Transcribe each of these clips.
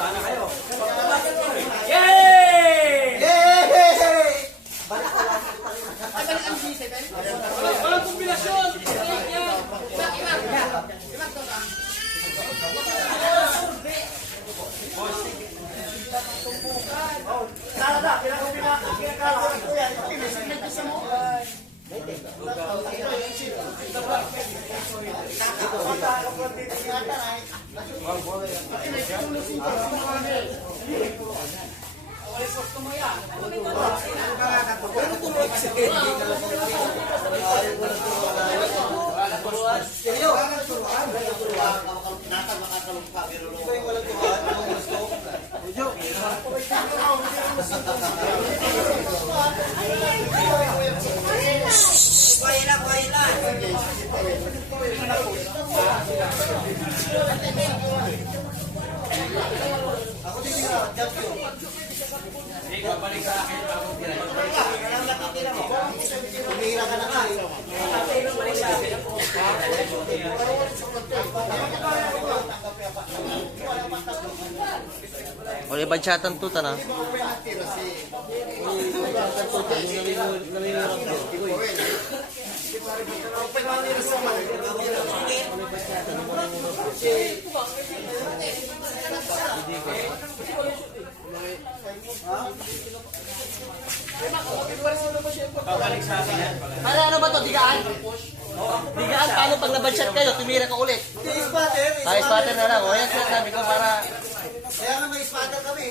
Sana kayo. Walang kombinasyon! Balik sa akin. Pumira ka na ka. Balik sa akin. Oleh bancatan tuh tanah. Balik sa akin. Ano ba to? Digaan? Digaan, paano pag nabanshot kayo, tumira ka ulit? Spatter na lang. O yan, sabi ko para... Kaya nga may spatter kami.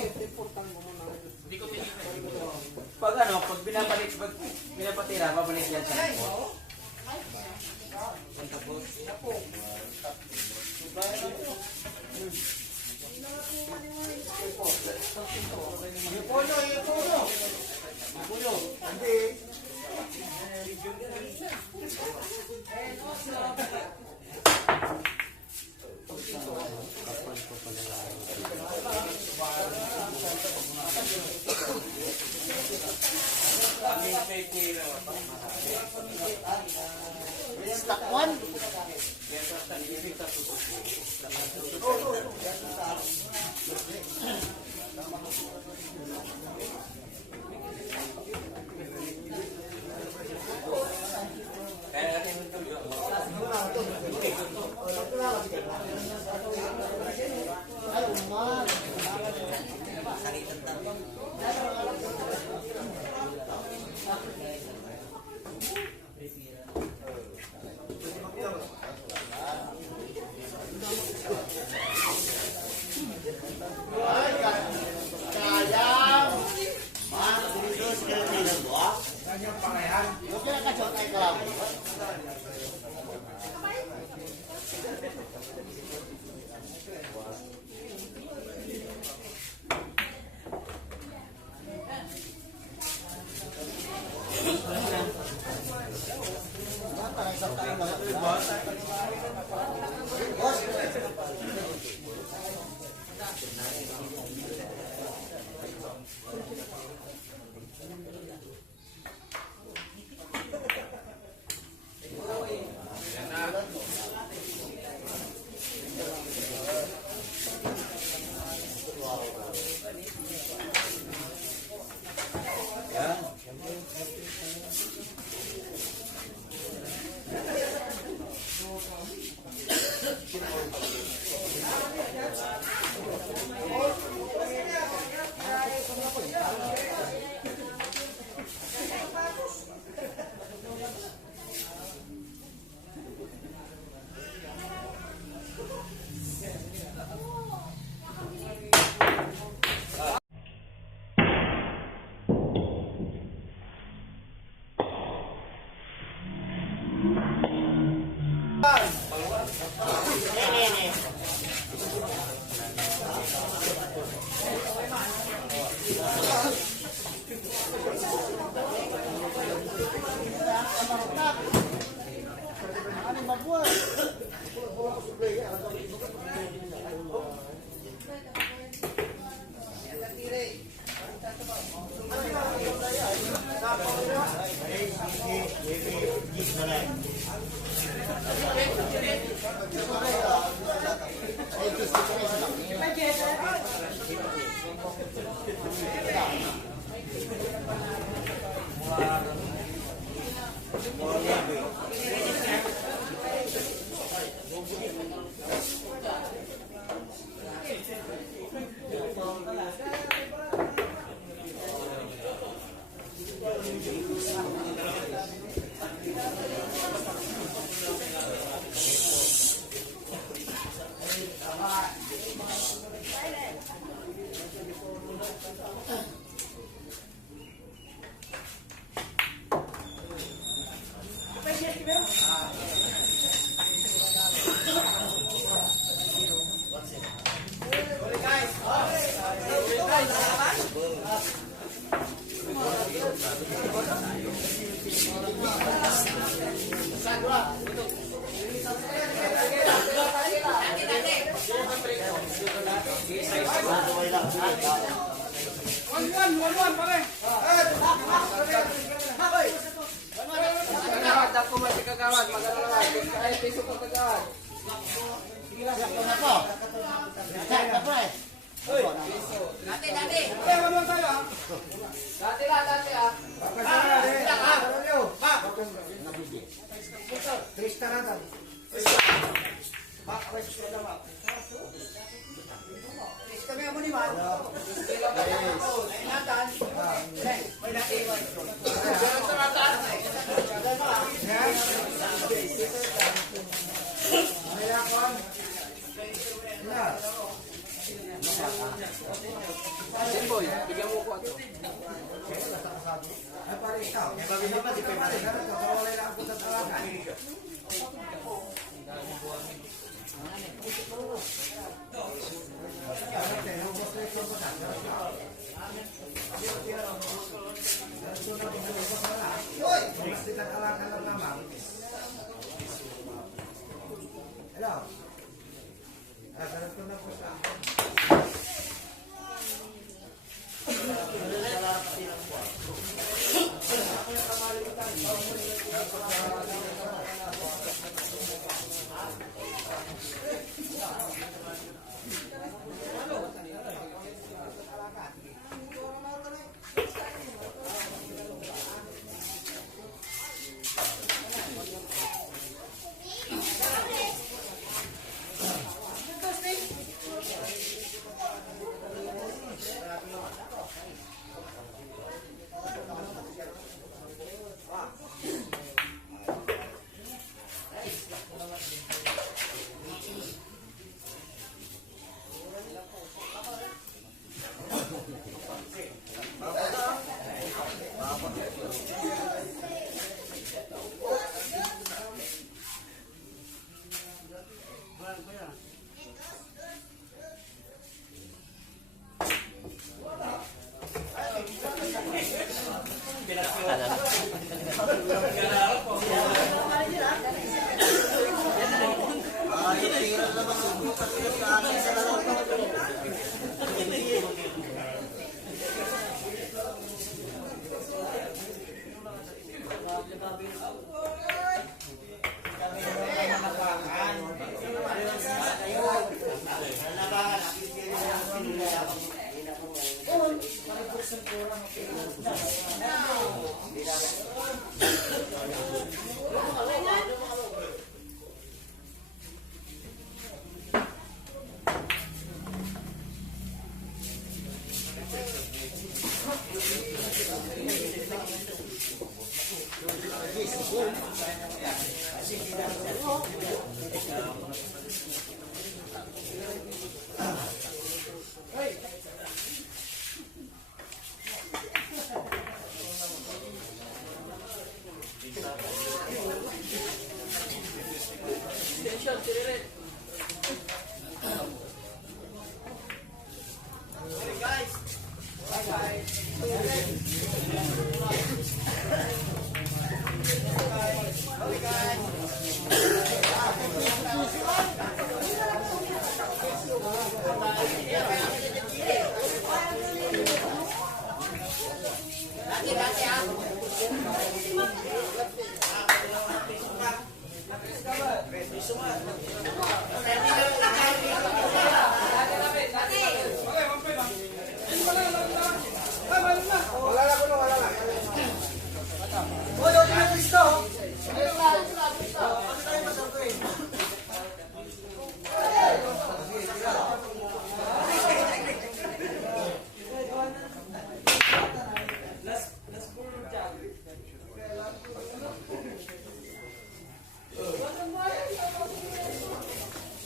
Pag pag pinapatira, babalik yan sa Stock one.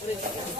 Ulit.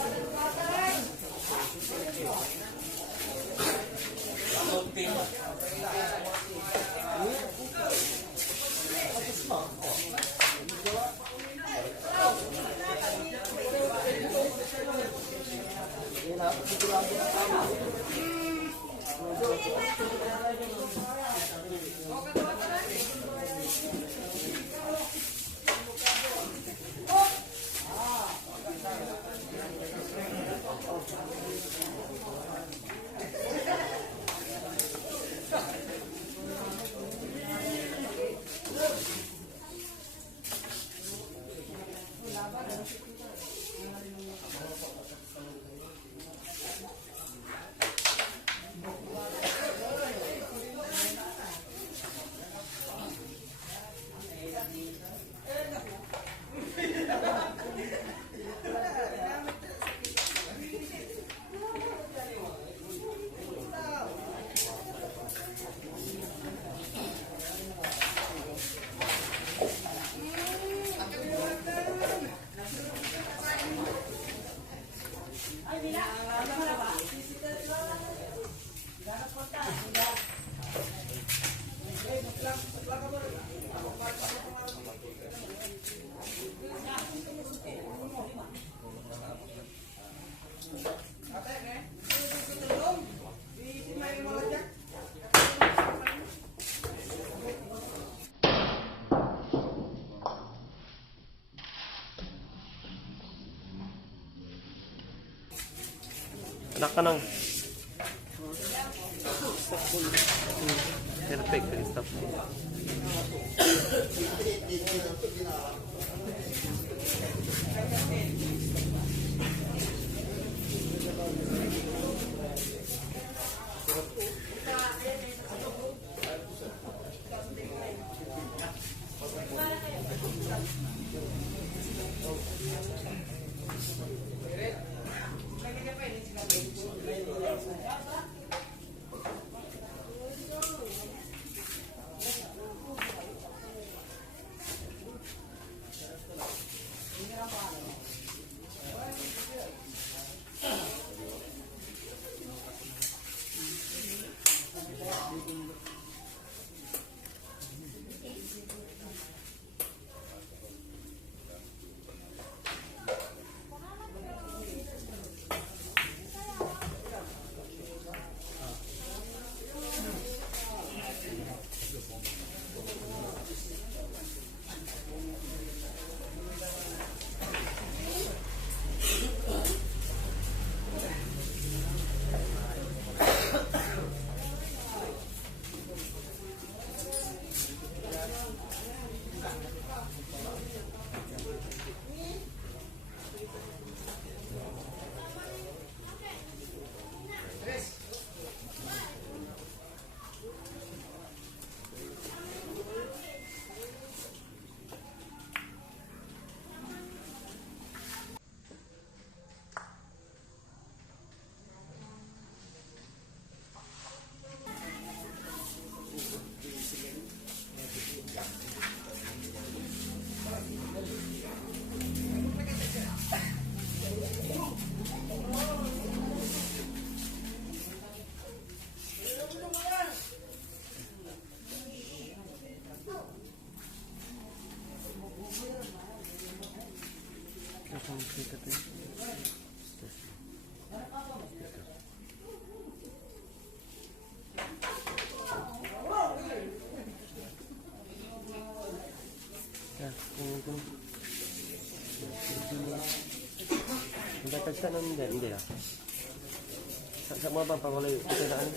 Anak ka nang. Perfect. Stop. Sa nang hindi ah. Sa mga bang pangulay ito na ano?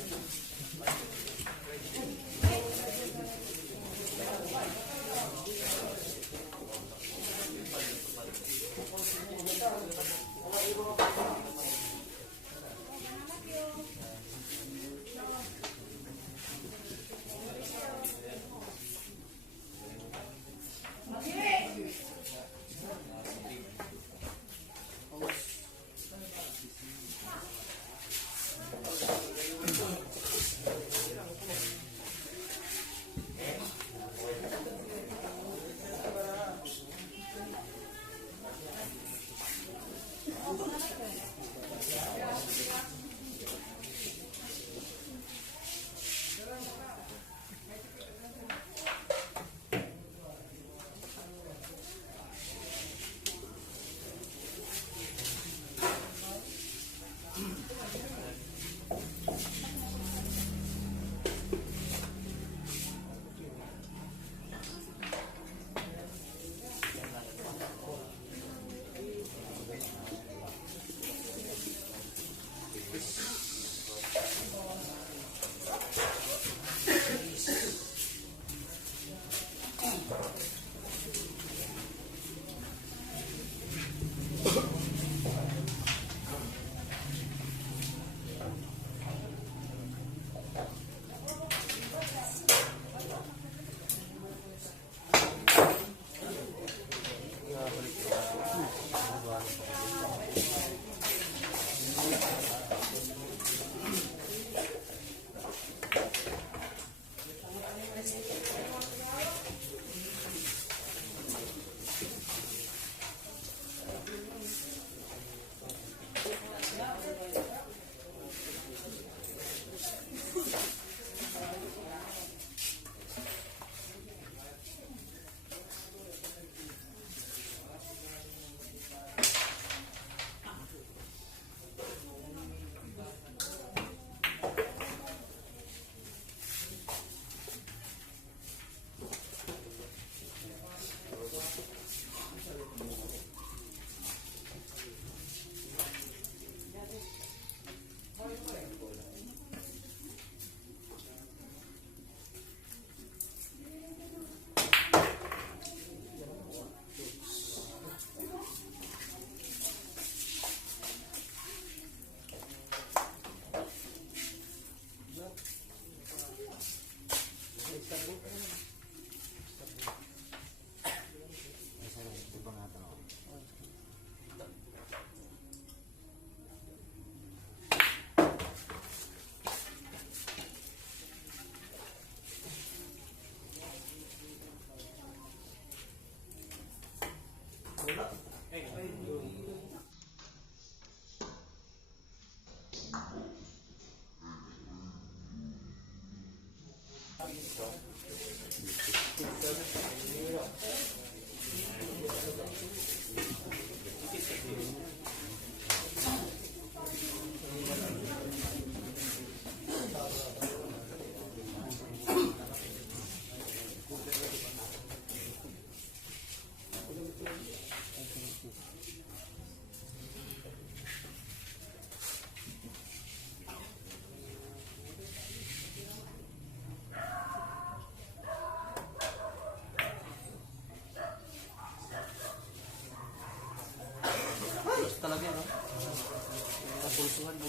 Tuhan mo.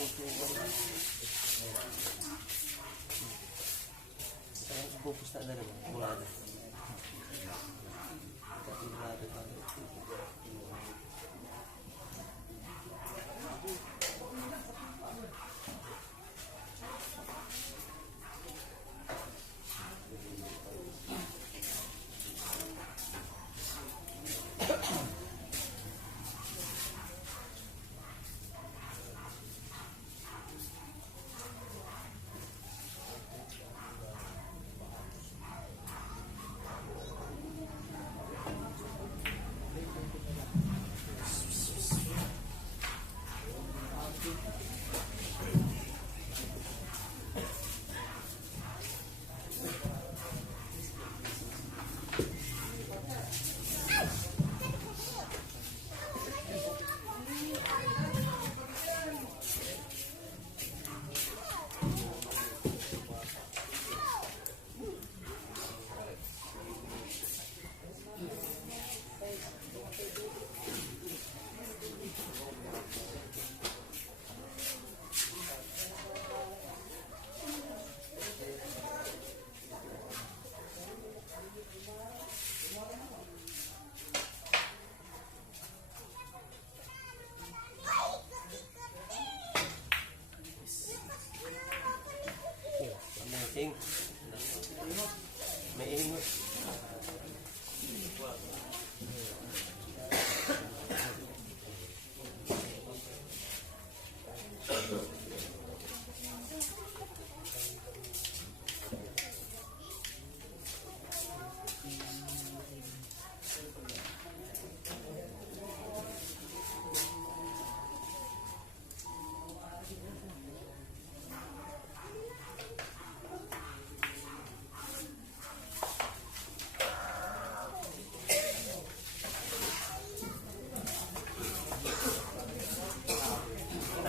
Kaya pupusta na naman. Mula na. Amazing. May ingot.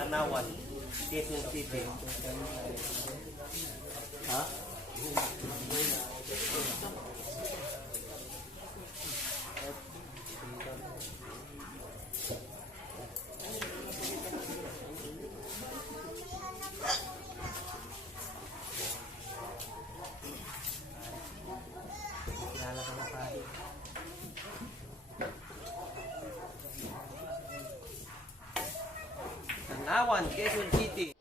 Tanawan, Quezon City. Ha? Kilala ka na tayo. Tanawan, Quezon City.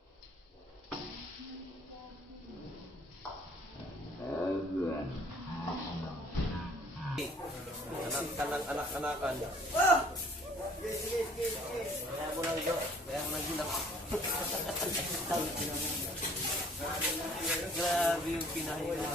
Anak-anakan. Kaya mo lang yun. Kaya mo lang yun ako. Grabe yung pinahiga.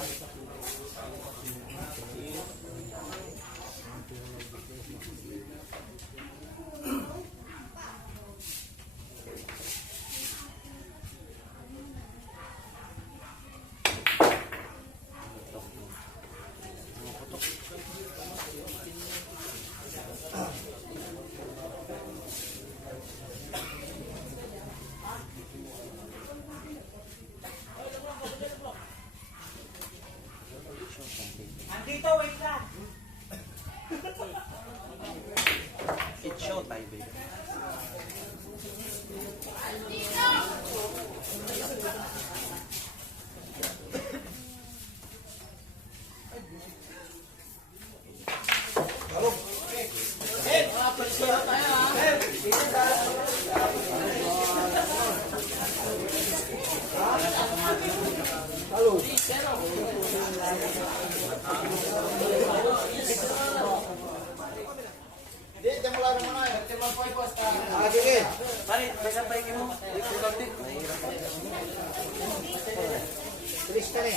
Andito, wait lang. It's showtime, baby. Hindi, dyan mo lang naman na. Dyan mo po yung basta. Sige. Pare, sabay ka mo. Mahirap. Bilis ka rin.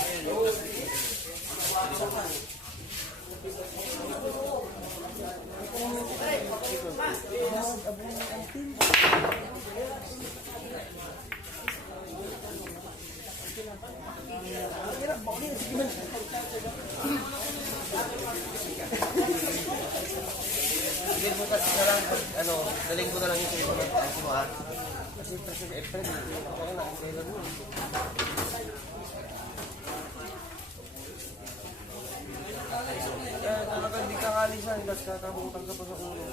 Hindi bukas na lang, ano, daling ko na lang yung telepono ng kinuha. Kasi April, ako na, kailan mo. Talaga hindi ka kalisan, tapos kakabutang ka pa sa ulo.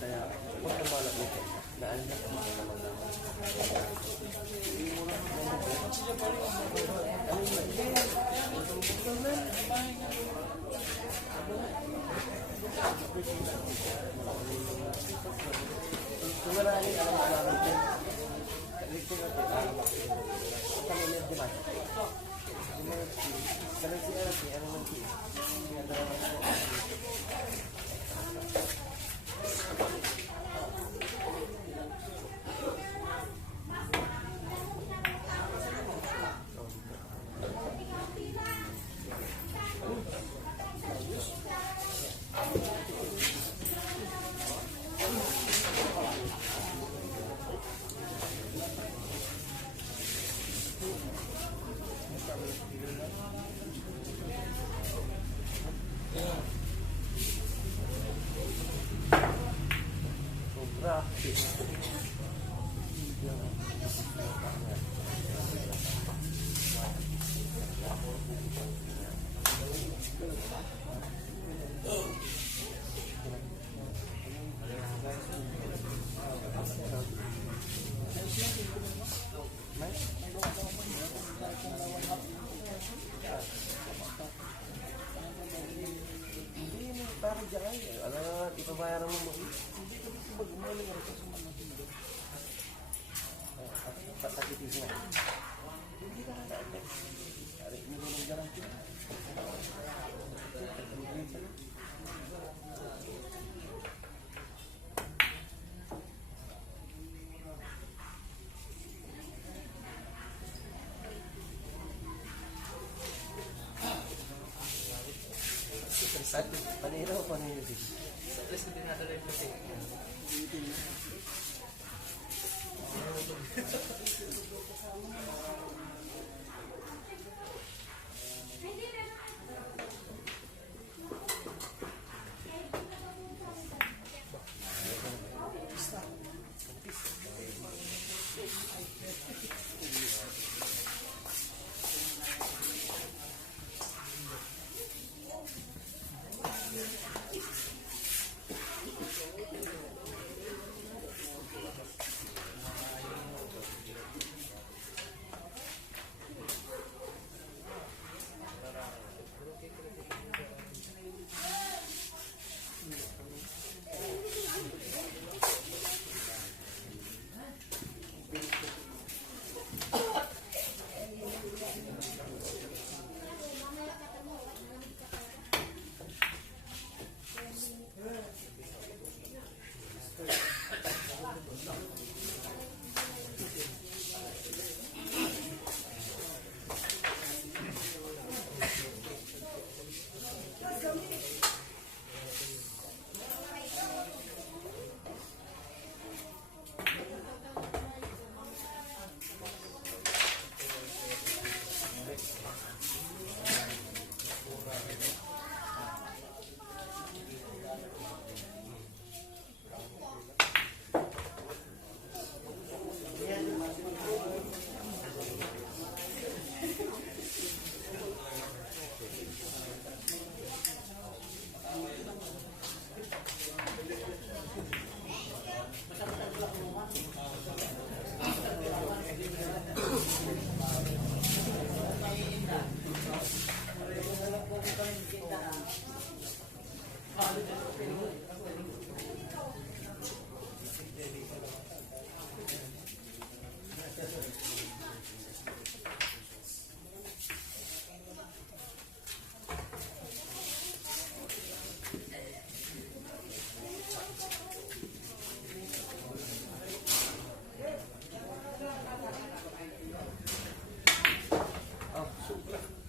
Kaya, huwag kang malap nito. Naan na kung ano naman naman. Kung wala rin, alam mo namin din. Likod natin, alam mo. Ang kami niya, di ba? Kalang si Arap, ano man siya. Sinadara man siya. Sobra. Parang dyan, alam na, ipabayaran mo mo. Pagkakitisin nga. Hindi ka na-affect. Hindi mo nang garanti. Panira o panira? Sa place ko din natin rin kasi.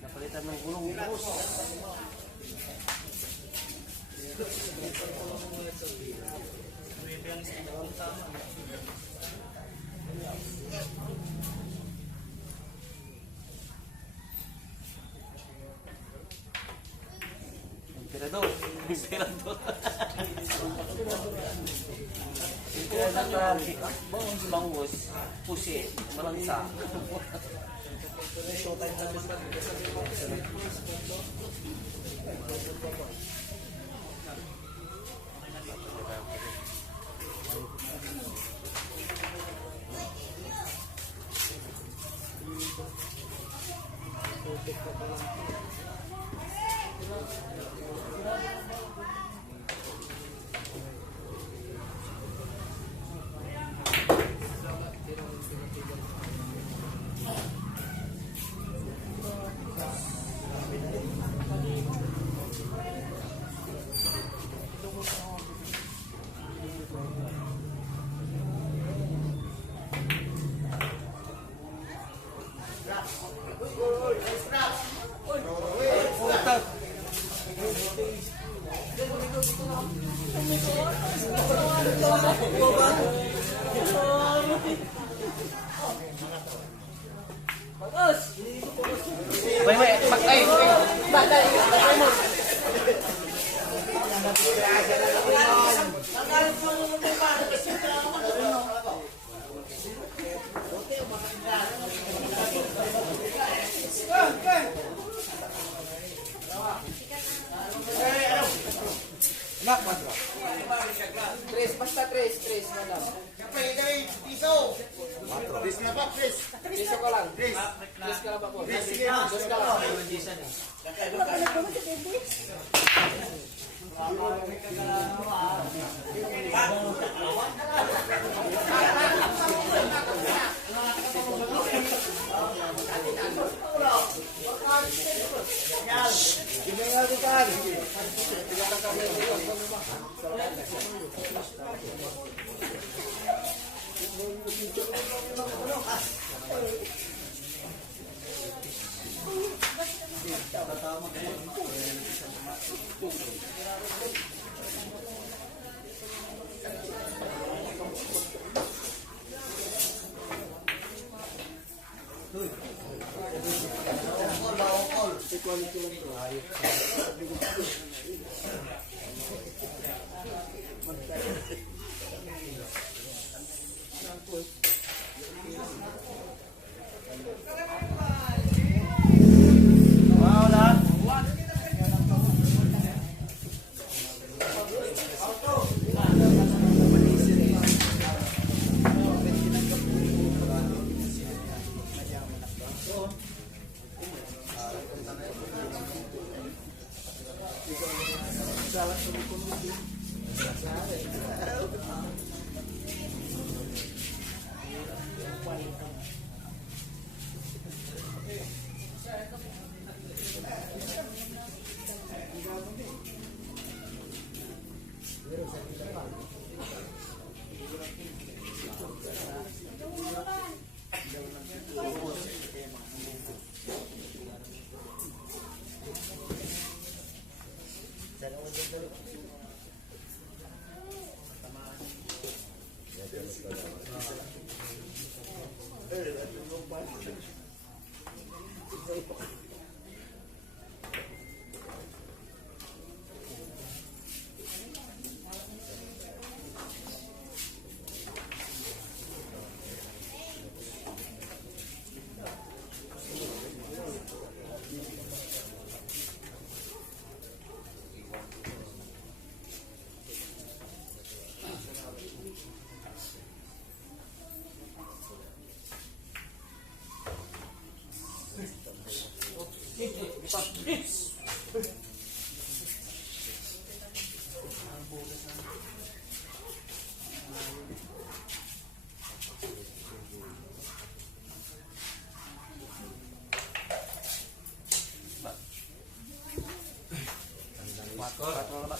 Napalitan ng gulong boss. Emperador. Emperador. Emperador. Bangus bangus. Pusi. Malangsa. Showtime na naman. Wait, ay, bagay mo. Tres, basta tres, madam. Piso na pa, Chris. Piso ko lang. Tres ka lang pa po. Dos ka lang.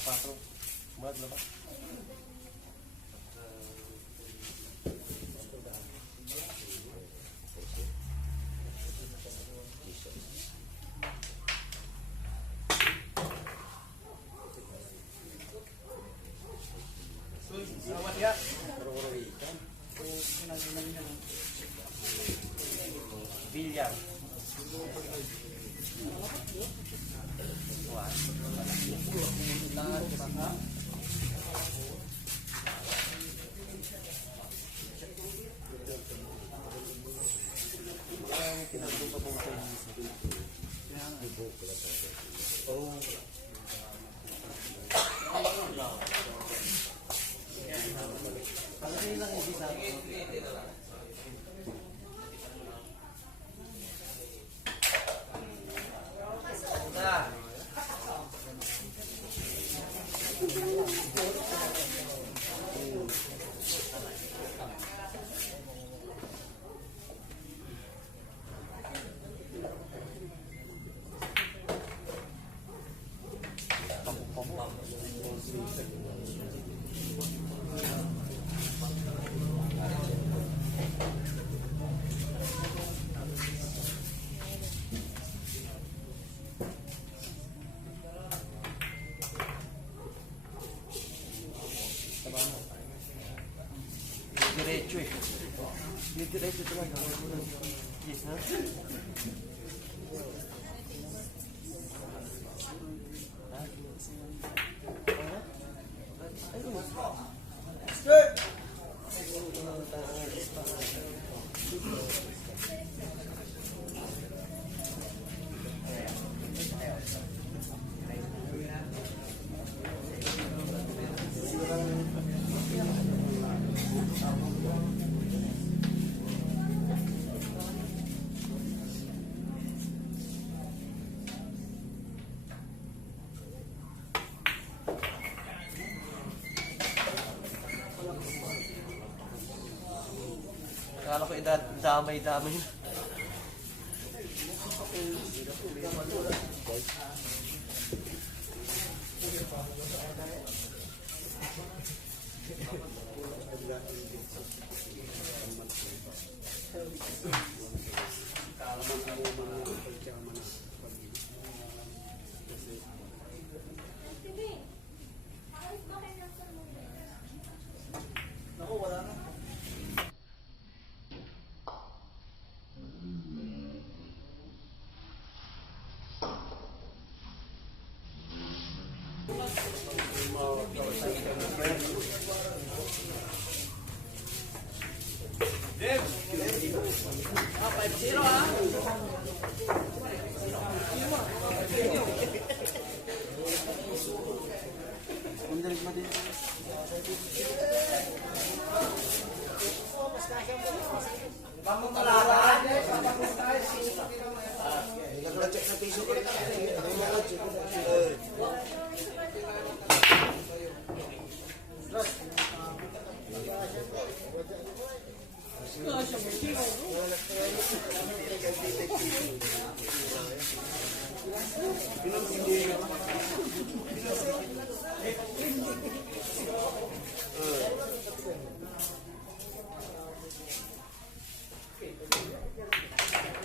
Patro. Buat berapa? Selamat ya. Biliar. diretso eh. Diretso talaga. Yes, ha? Akala ko damay-damay na. Check na piso ko rin.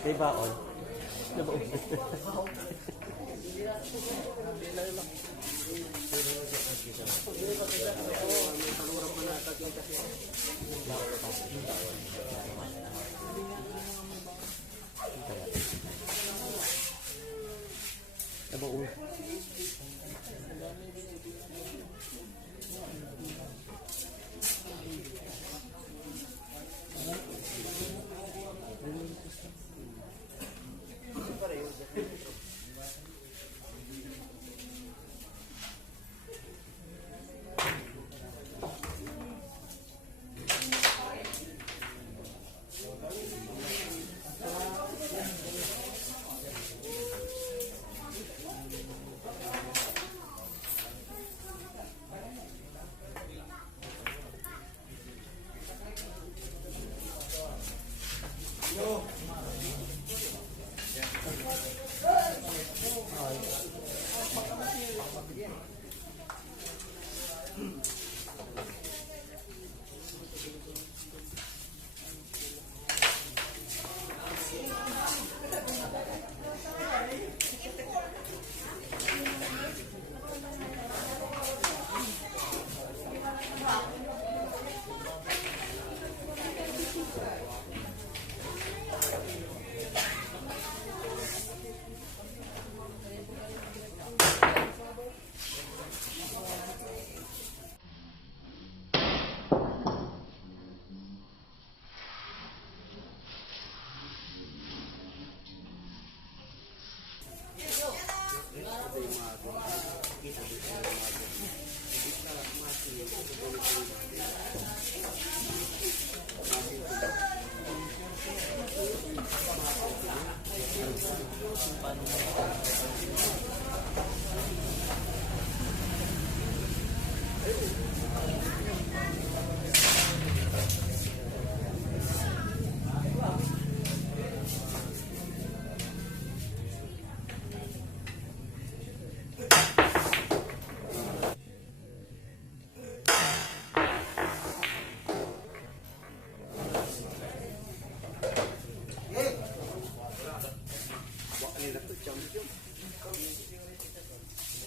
May baon.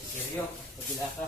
Seryo, pagila ka.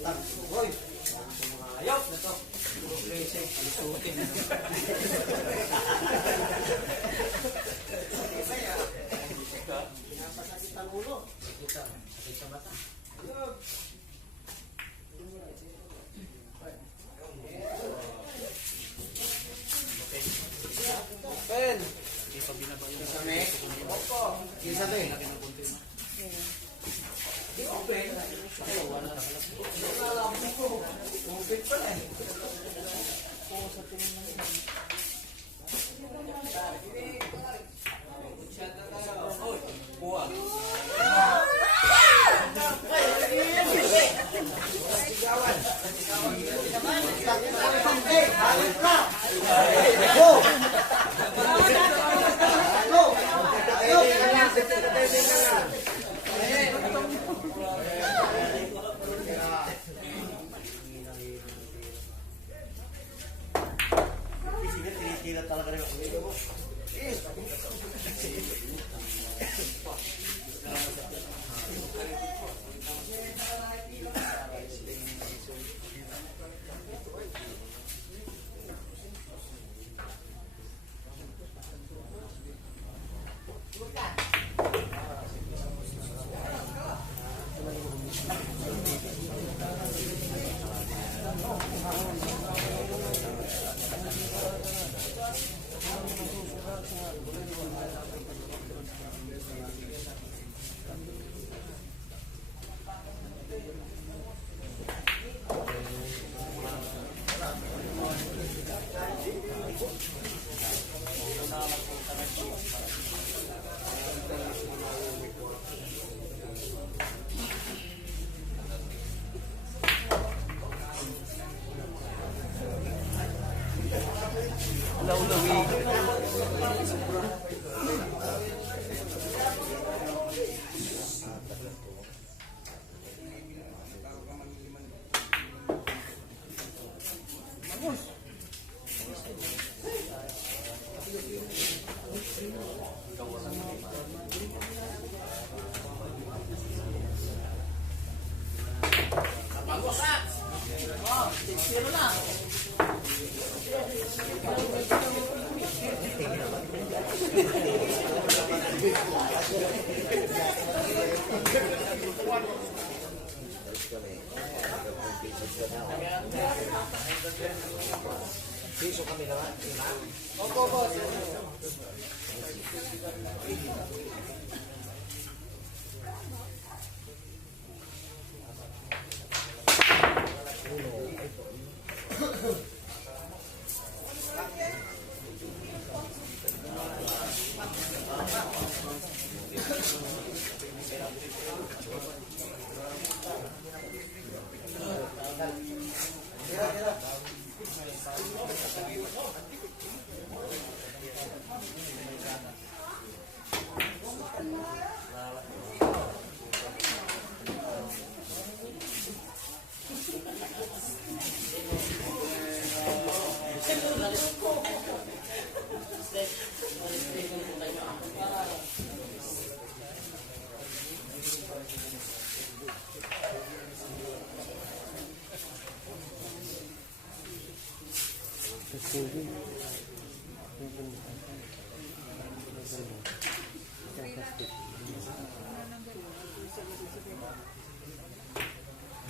Hoy! Ayok na to. Racing. Alisutin. Napasakit ang ulo. Sakit sa mata. Pen. Kisame. Opo. Kisame. Di open. Open pa eh. Piso kami naman, lima. Opo, boss.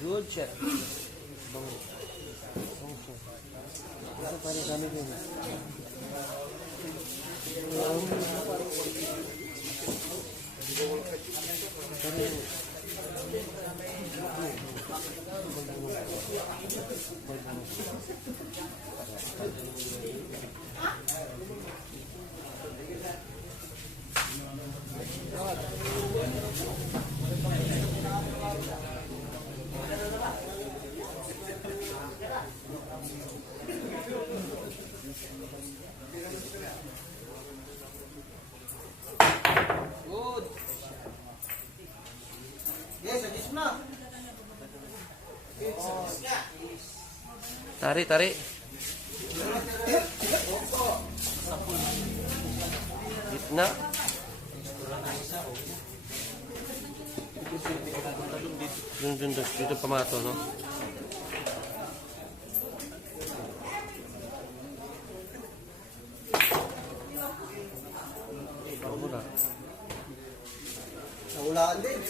Good shot. Bango. Ito pare kami din. Good. Yes, adis mo na. Tarik, tarik. Gitna. Dun, dito pamato, no? Walaan din.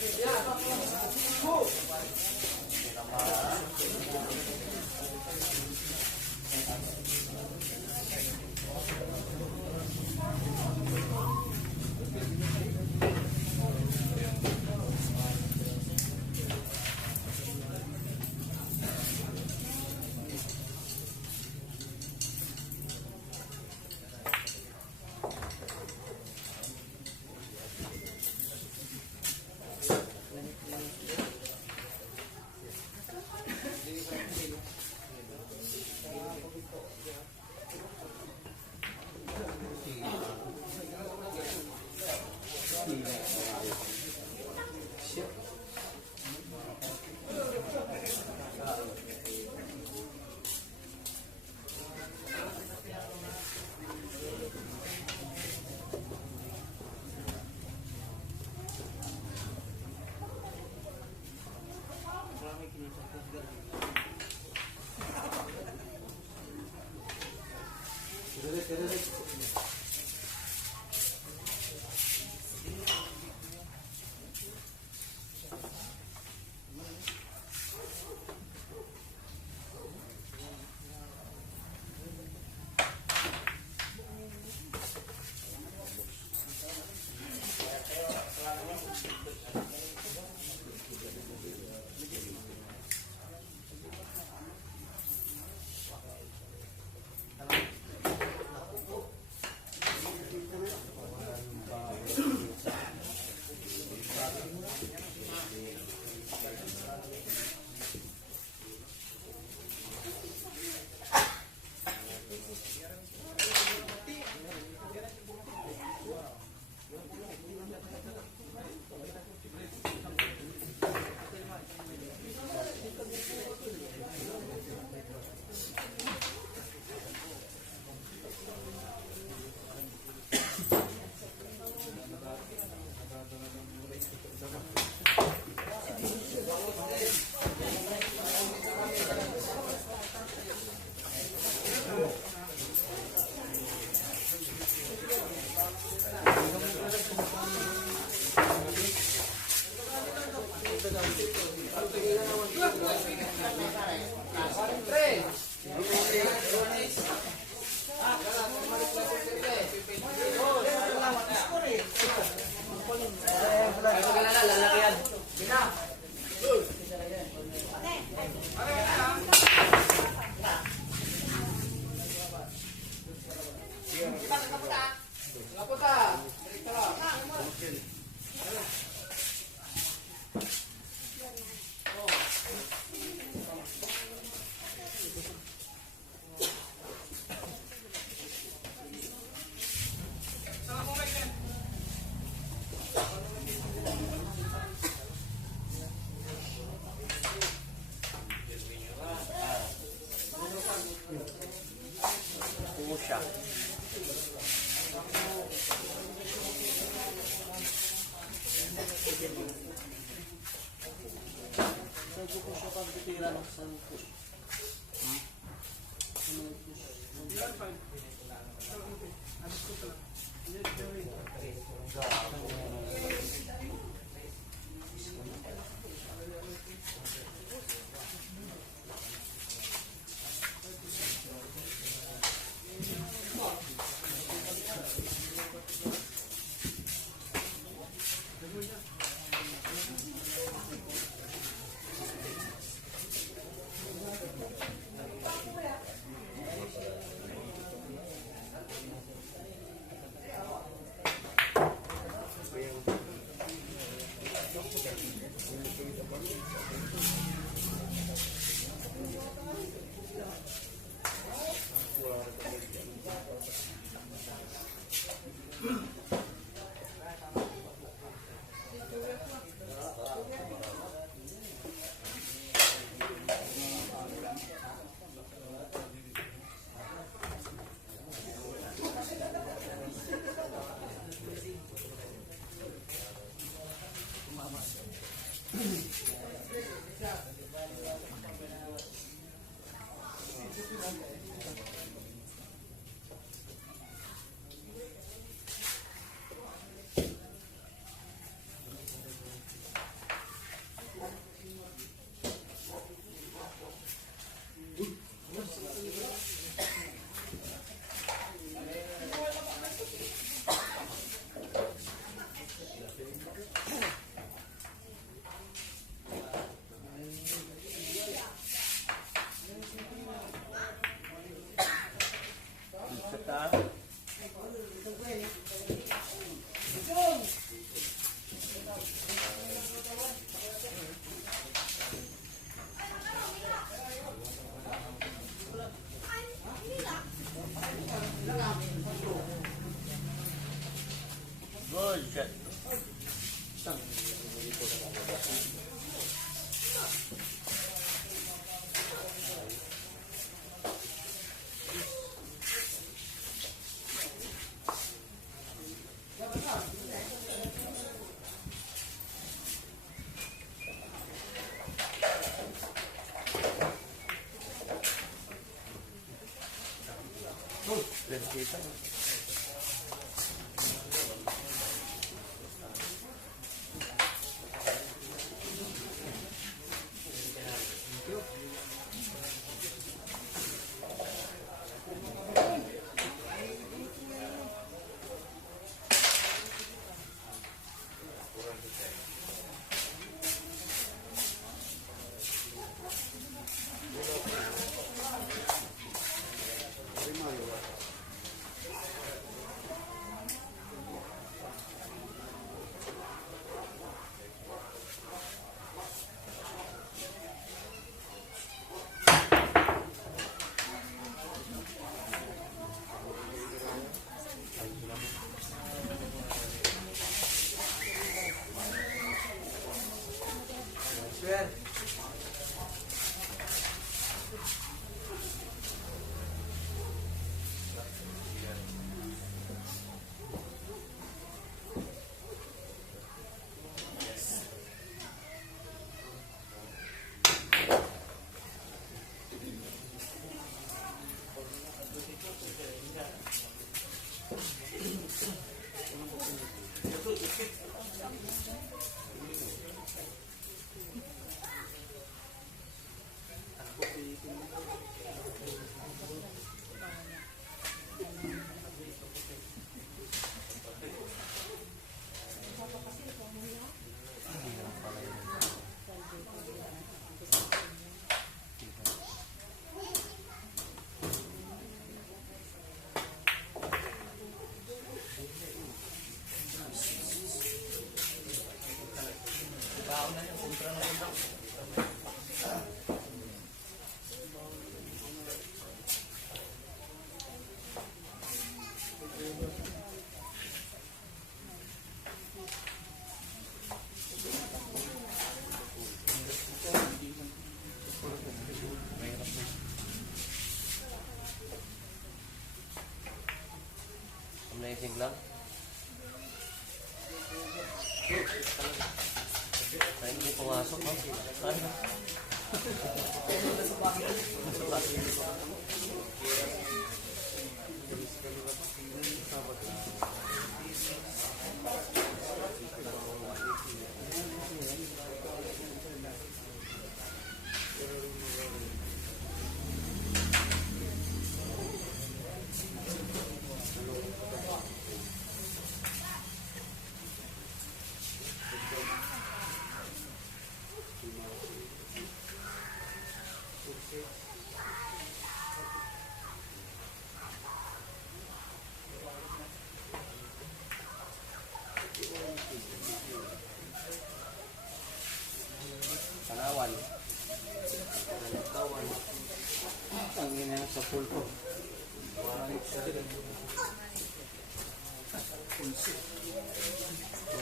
Let's kita. Amazing lang. Ay, hindi pumasok, ha? Ano? Panawan. Ang ina sa pulpo.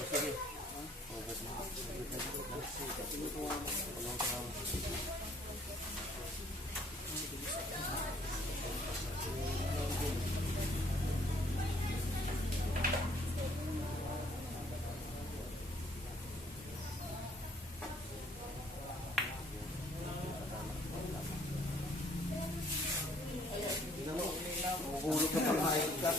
Sige. Mahulog ka pang hayop ka.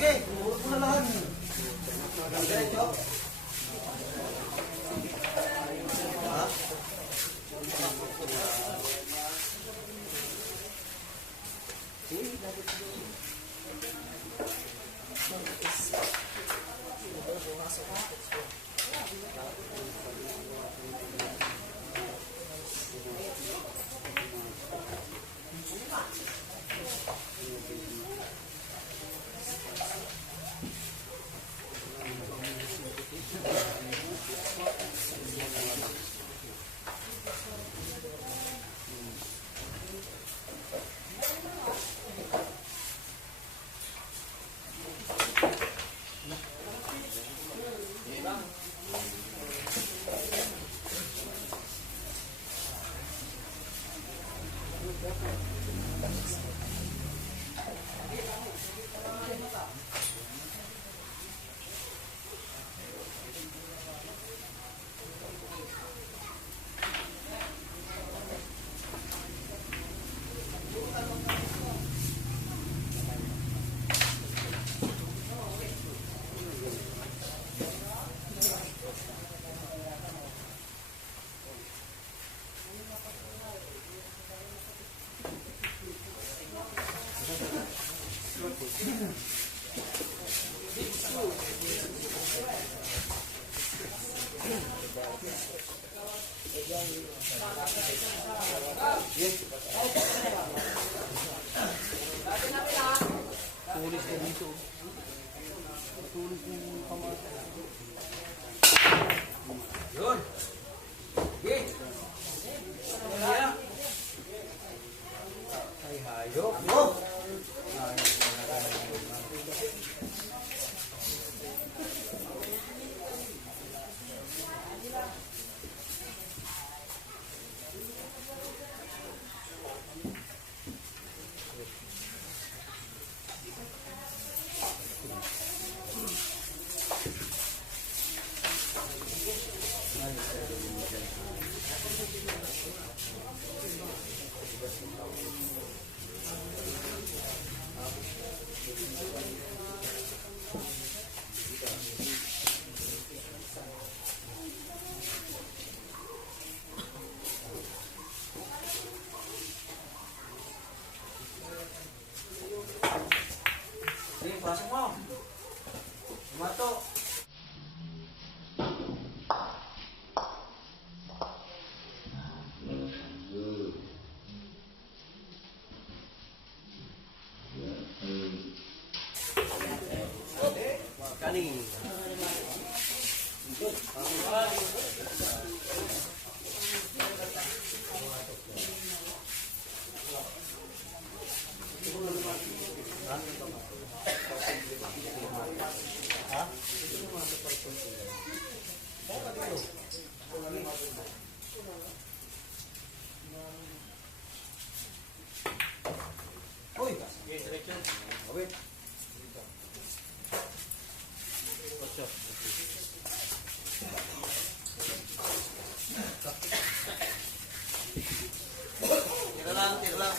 Okay, huwag mo na lahat. Diretso. Yun. Okay. Ay, hayop. Go! Sige, pasok mo. Mato. Kaning. Uy! Okay. Tira lang, tira lang.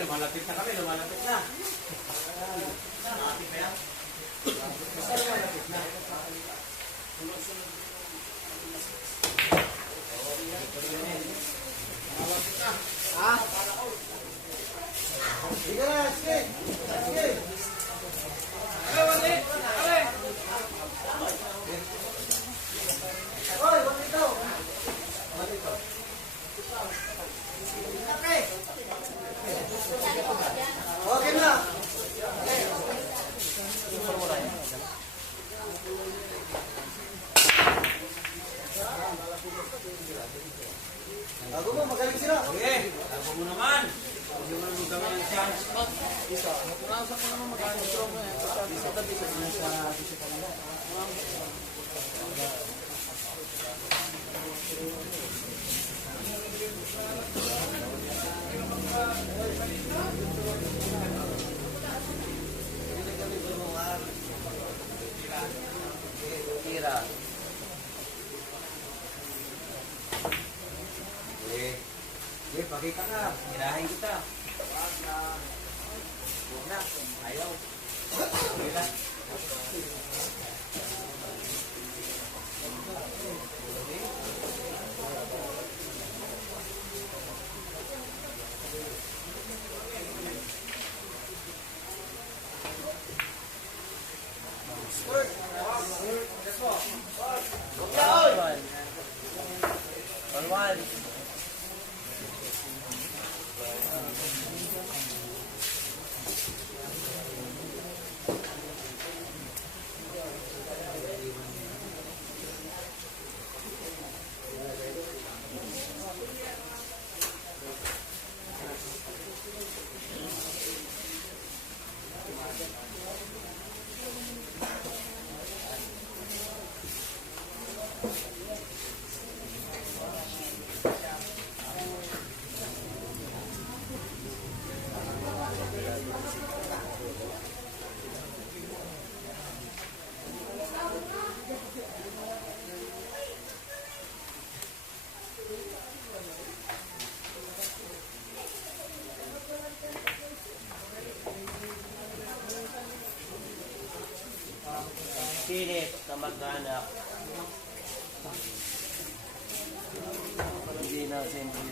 Lumalapit na kami, lumalapit na. Ha? Sige na, sige. Sige. Hoy, bakit ito? Bakit ito? Okay. Okay na. Bago mo, magaling sila. Okay. Bago mo naman. Hindi mo naman gawin ang chance. Isa. Nasa ko naman magaling strong na. Sa tabi sa Tira. Okay, pakita ka. Hirahin kita. Huwag na. Ayaw. Okay na. One. Philip na mag-anak. Hindi na siyempre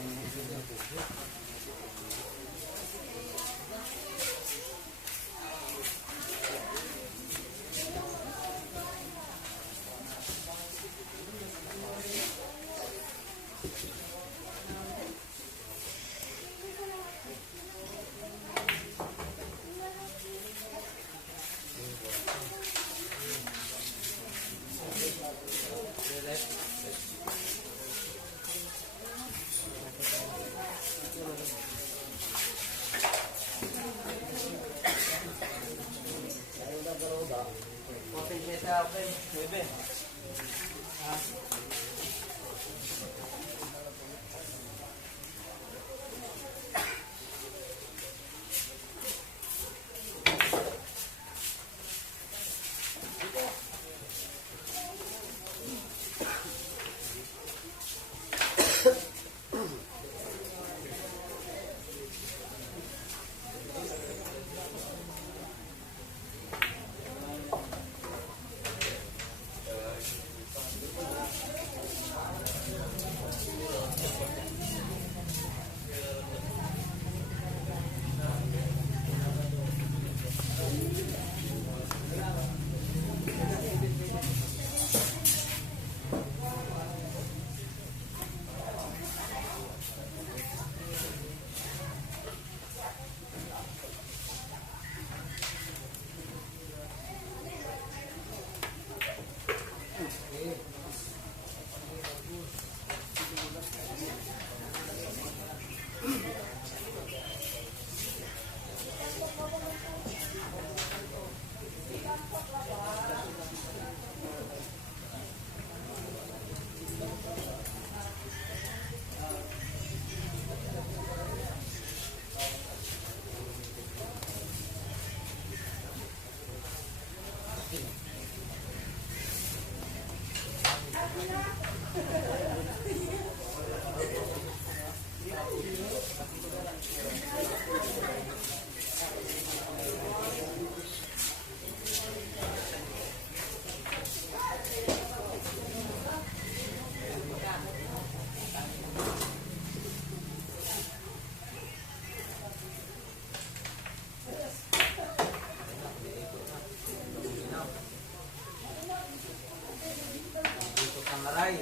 aray.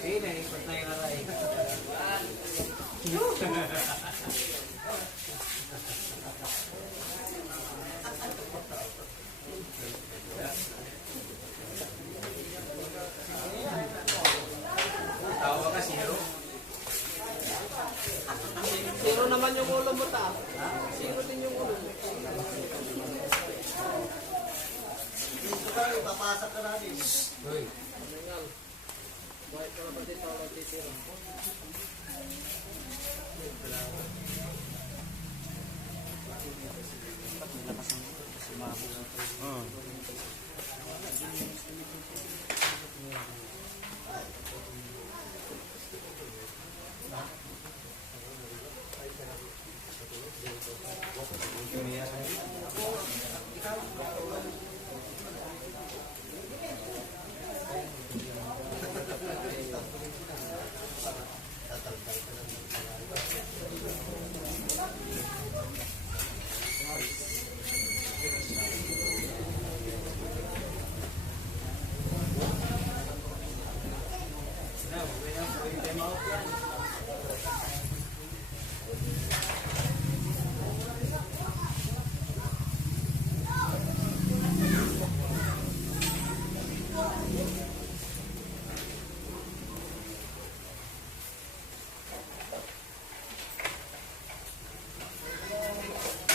Okay, naikot na yung aray. Tawa ka, zero. Zero naman yung ulo mo ta. Zero din yung ulo mo. Dito tayo, papasok ka natin. Uy. Bakit ka naman dito ako titira?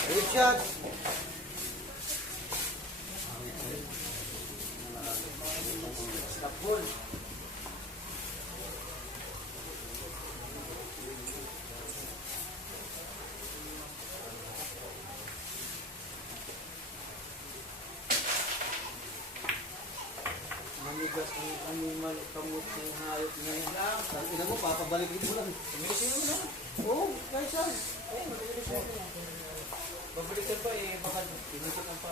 Richard! Tapol. Manigas ang animal kamot ng hayop na yun. Ang ina mo, papabalik mo lang. Tumisin mo na. Oo, guys, yan. Babalikan pa eh, baka pinusok ang pa.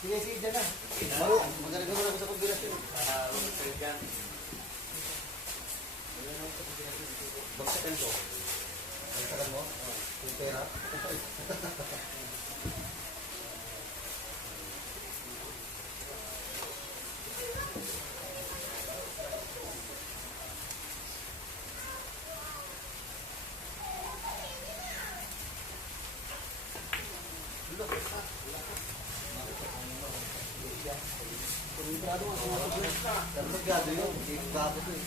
Sige, sige, dyan na. Maro, magaling mo lang sa kombinasyon. Bagsakan ko. Bagsakan mo? Yung pera? Pero magkado yun, hindi bago to eh.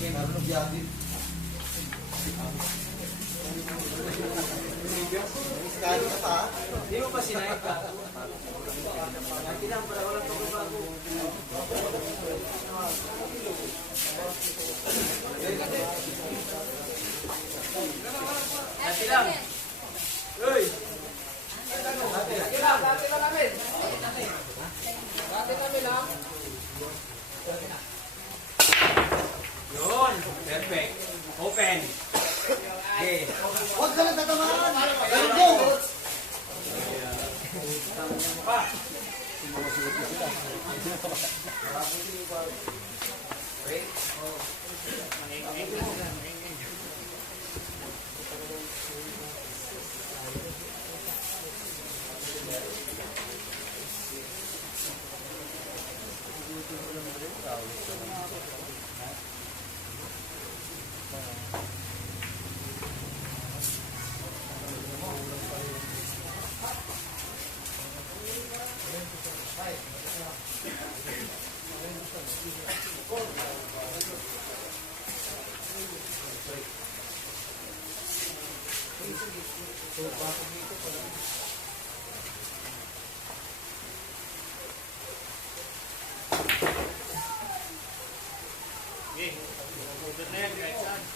Pero nagyado yun. Iskali ka pa? Hindi mo pa sinayag ka. Lagi lang, para walang pagbabago. Lagi lang. Uy! Lagi lang, dati lang namin. Dati namin lang. Yun. Perfect. Open. Okay. Huwag ka lang tatamaan! Ganun go! Pa.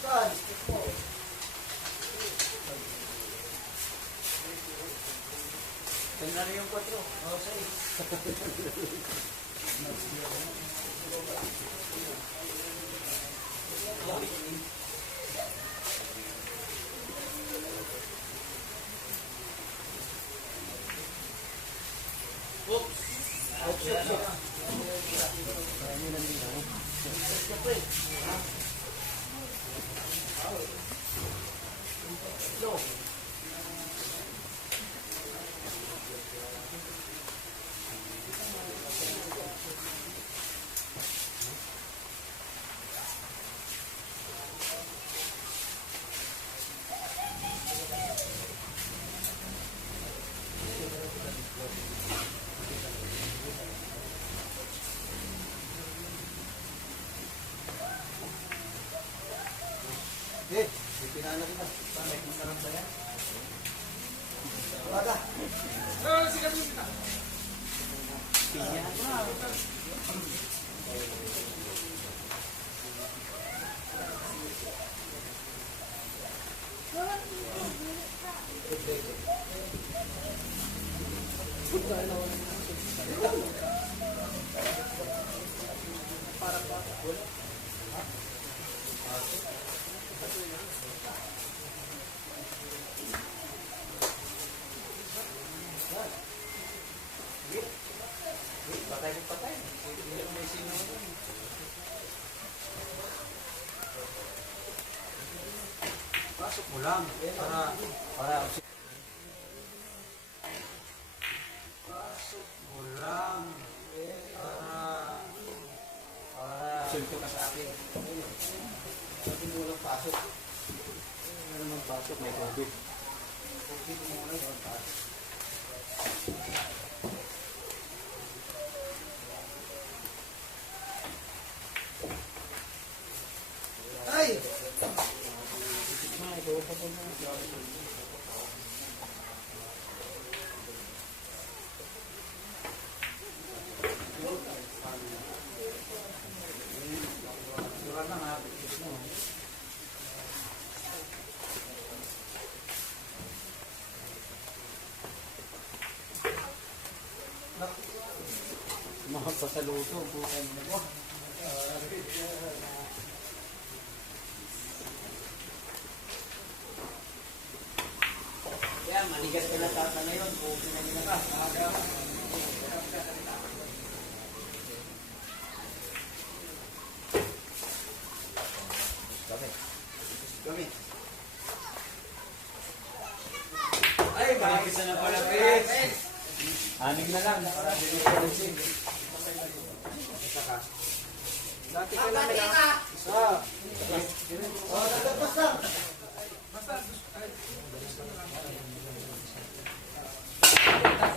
Saan? Ganda na yung 4. Oh, sorry. Sikat mo kita. Pasok mo lang. Para pasok mo lang. Para sulto ka sa akin. Sabi mo walang pasok. Ano naman pasok? May COVID. COVID mo lang walang pasok. Ay! Makapasaluto. Bukan mo. Yan, manigas ka na tata ngayon. Bukin na nila ka. Kami. Ay, manigis na pala, Pix. Anig na lang. Para dito. Saka. Dati ka lang. Isa. Lalabas lang.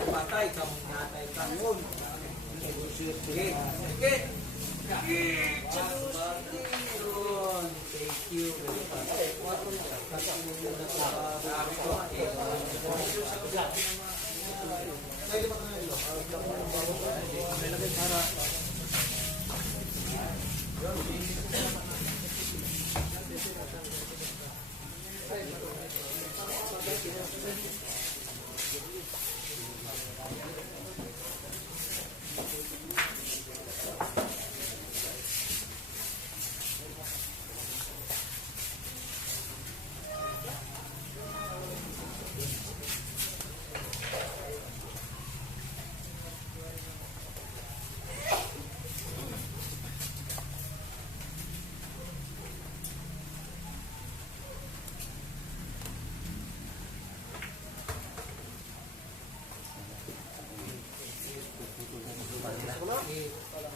Patay, kamong natay kangon. Sige. Sige. Thank you.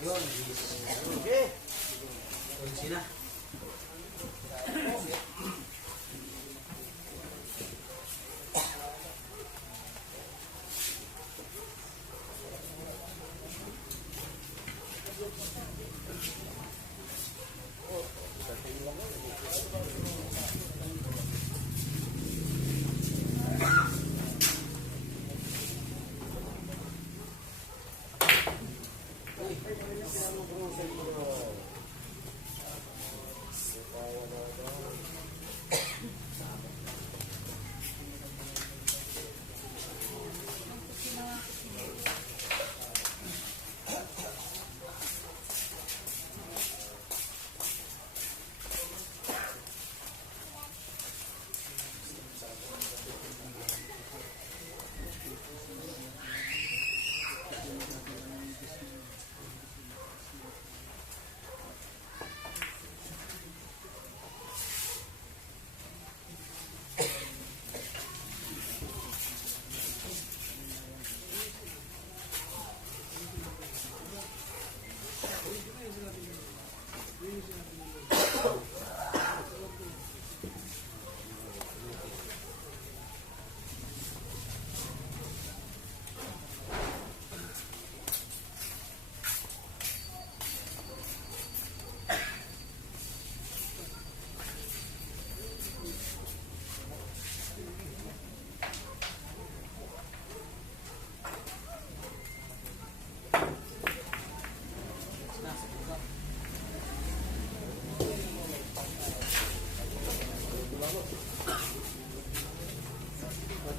Yun. Okay. Yun sila.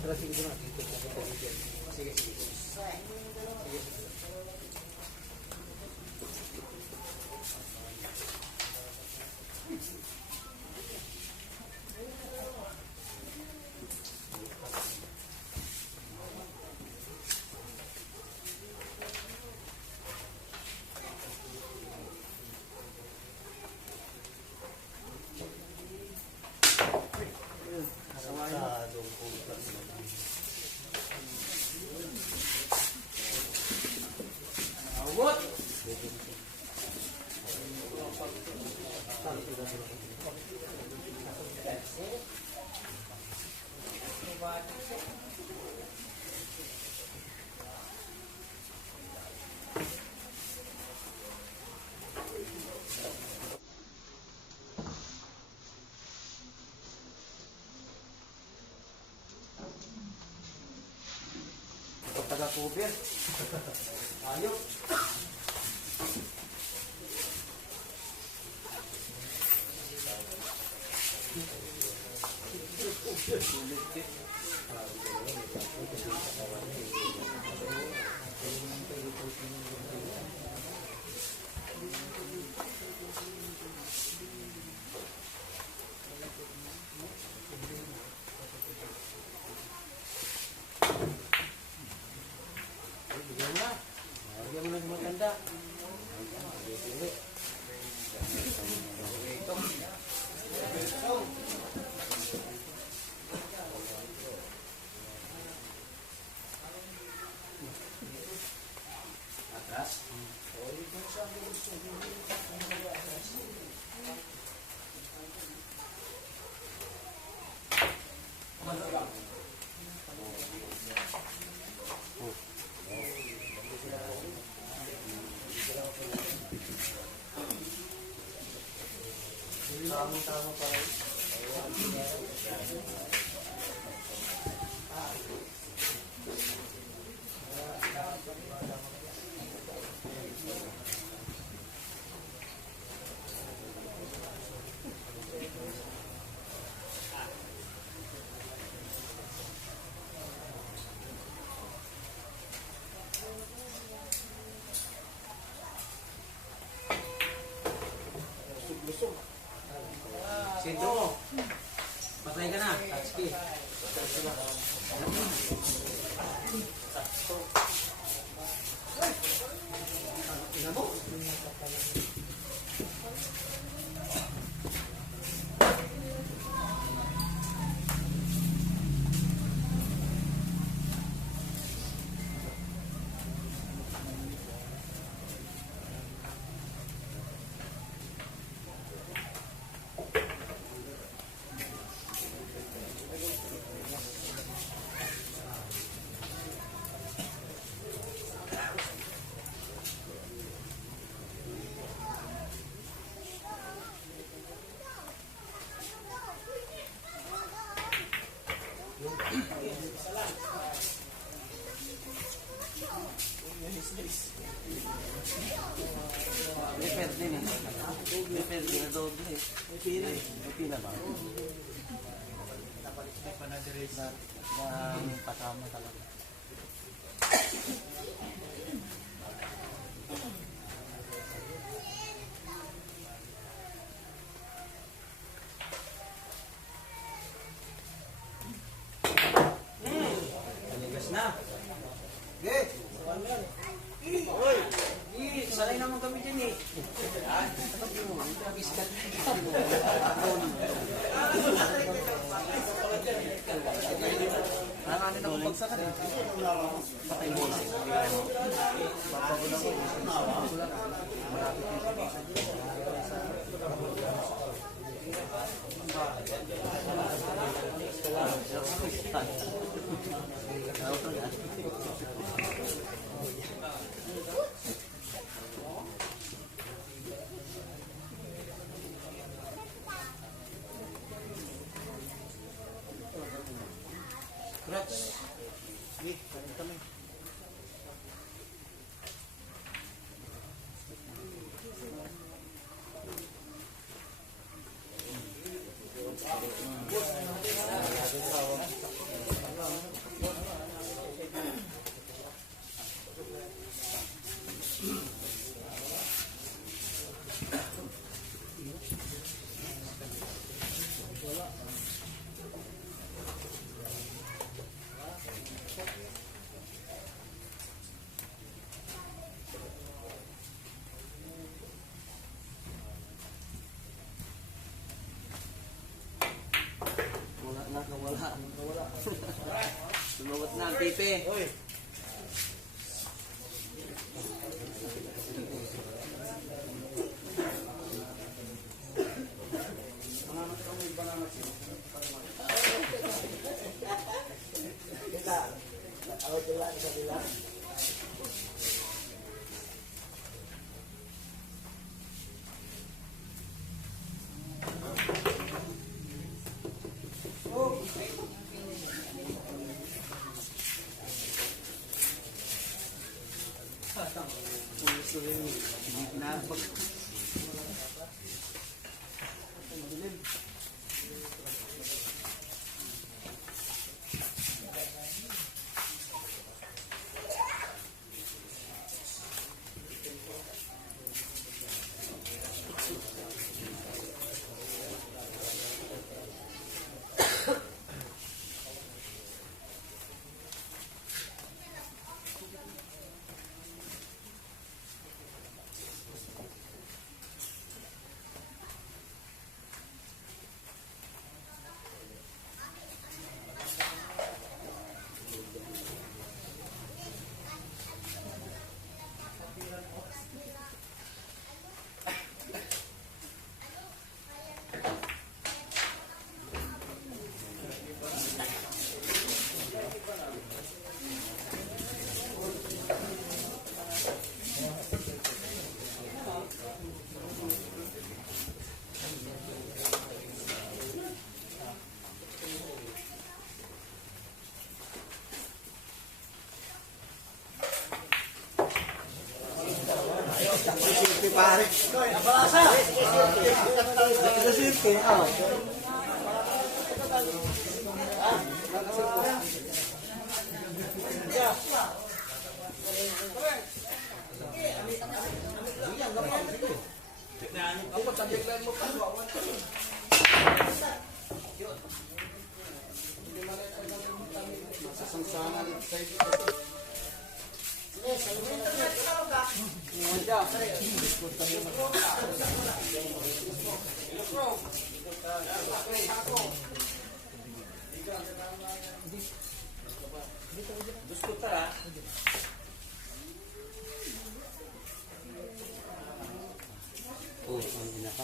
Atrasin ko na dito. Sige, sige. Awot! Taga-cover. Ayok. Lagyan mo ng matanda. Atas. Tama pa rin. Lusog. Sentro mo. Patay ka na. Tatski. Ina mo? May pwede din eh. May pwede na doble eh. May pila eh. May pila ba? Na pasama talaga. Panigas na. Okay. Oy. Sanay naman kami dyan eh. Nanganin ako pagsakan eh. Patay mo lang. Papagulang ko. Marapit Crutch. Sige, kanin kami. Sumugot na ang pipi. Uy. Pare. Abalasa. Ito silke. Oh. Sasangsangan ito sa ito. Oh, ang ina ka.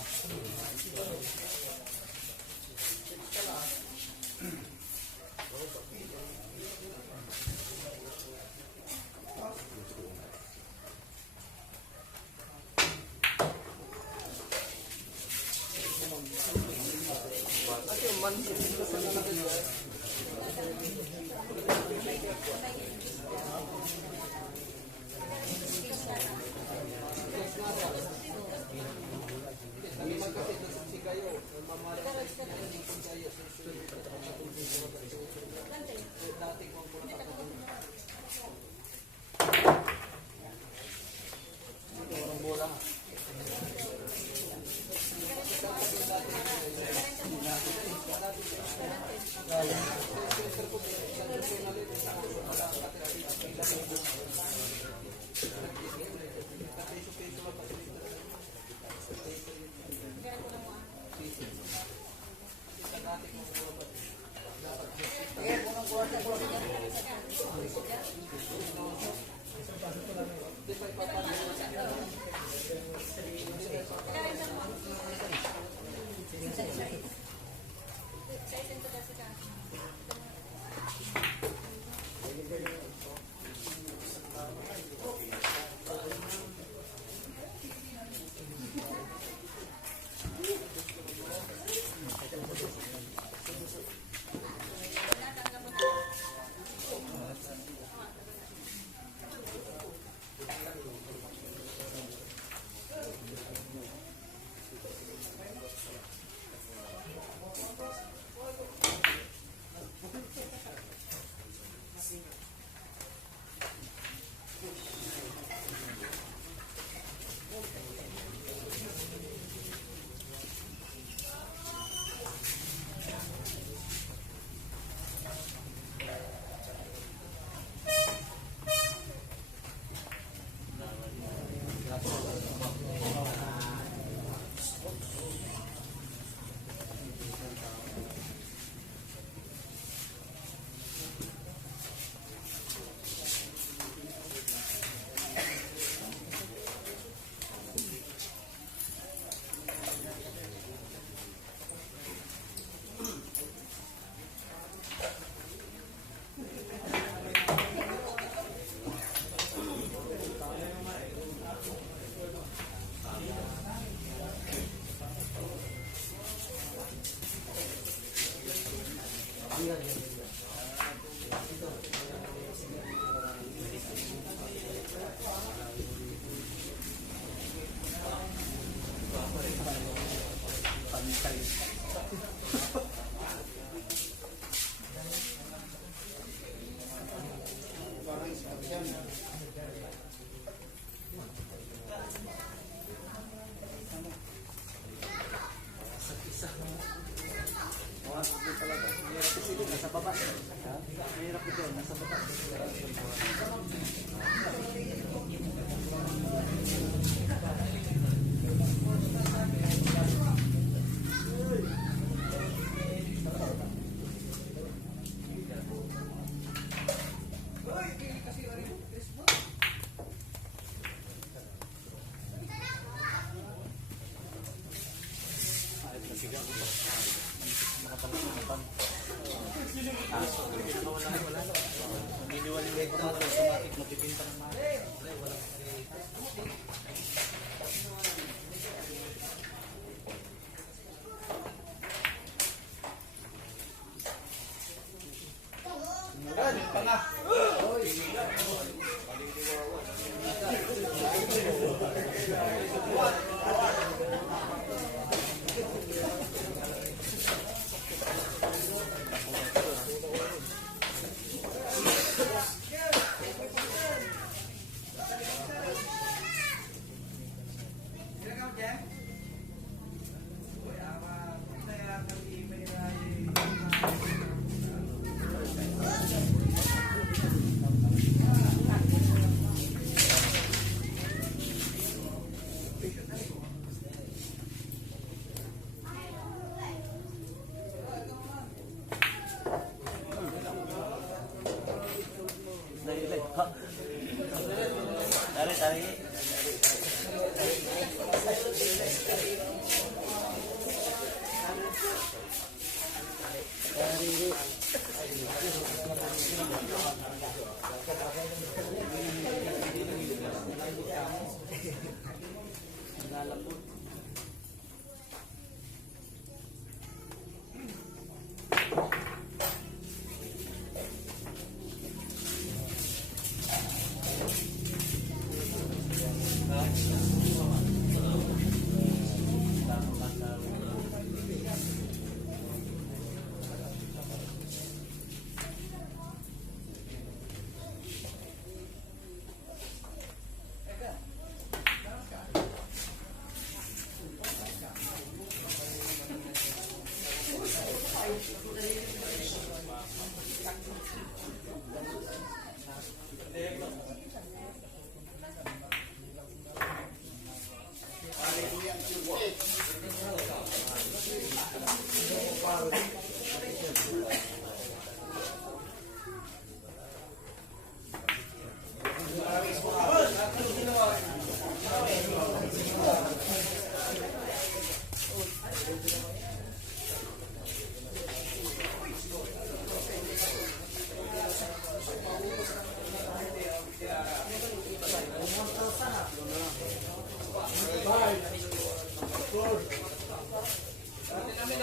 Tarik.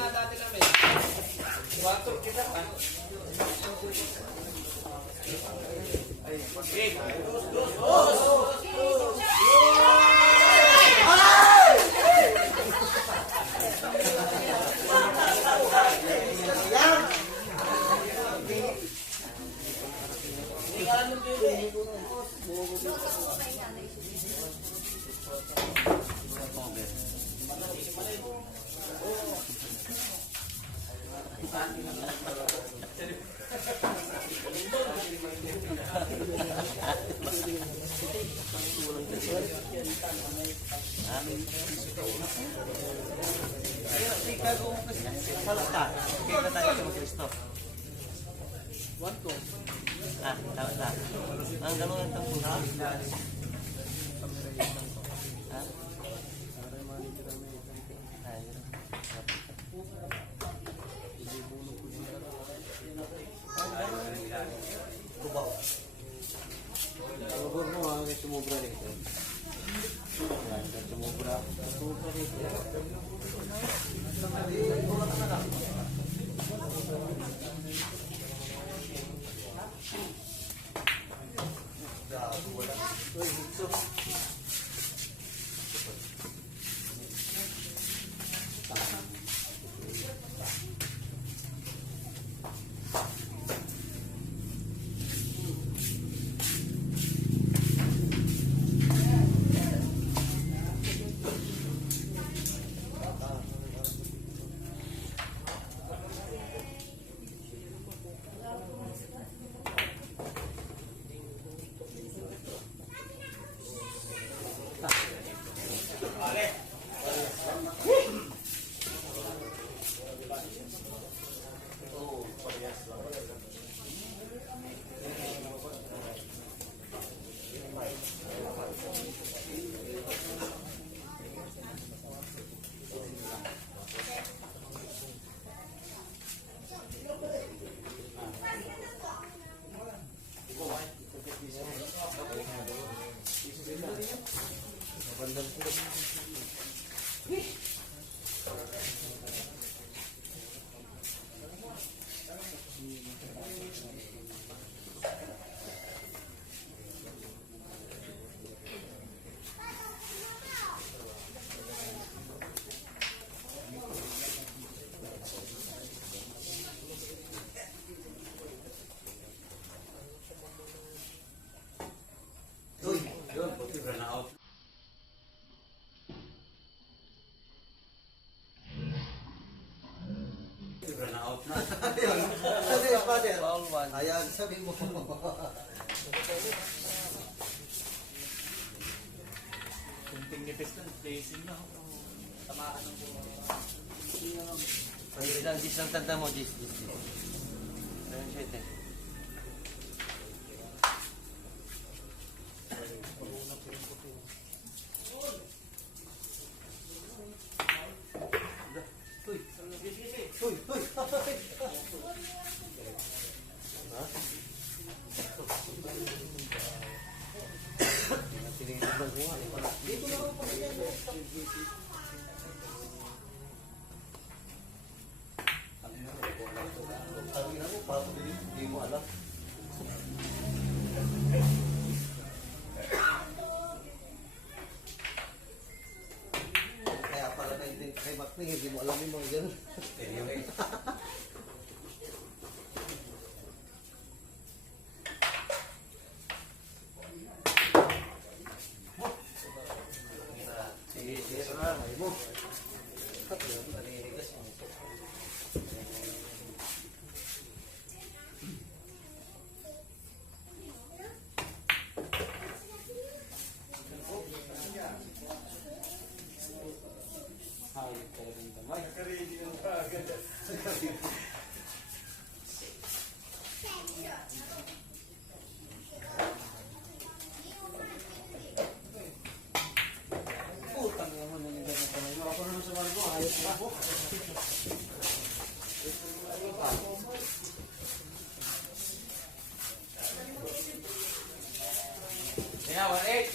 Dati namin. 4 kita pa. Ay, pag-break. Ang gano'n yung tambuha. Kubaw. Kubaw mo ang sumubra dito. Sumubra. Sumubra dito. sabi mo. Kunting nipis lang, facing na. Tamaan ng Ay, ilang dis lang tanda mo, dis. Ayun siya ito. Hindi mo alam. Kaya pala kay Macning, hindi mo alam yung mga ganun. Anyway. Sige, ay mo. Yeah, 1-8.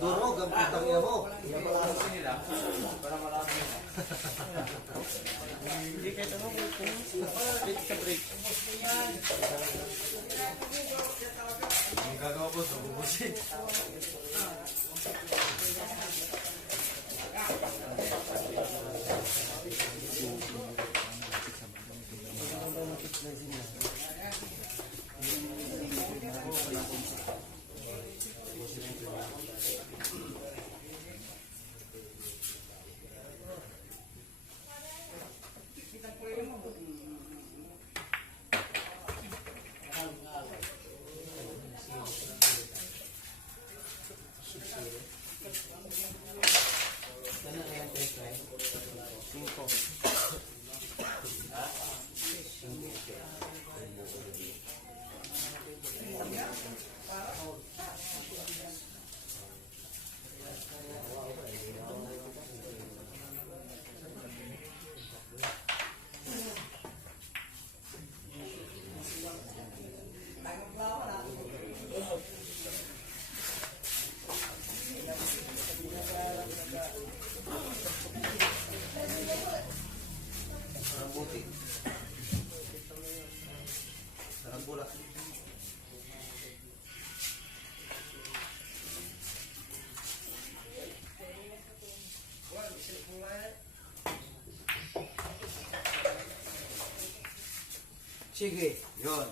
Durog ang putang ina mo. Nila para marami nila. Hindi kahit ano, break sa break. Ang gagawa po sa bubusin. Sige. Yun.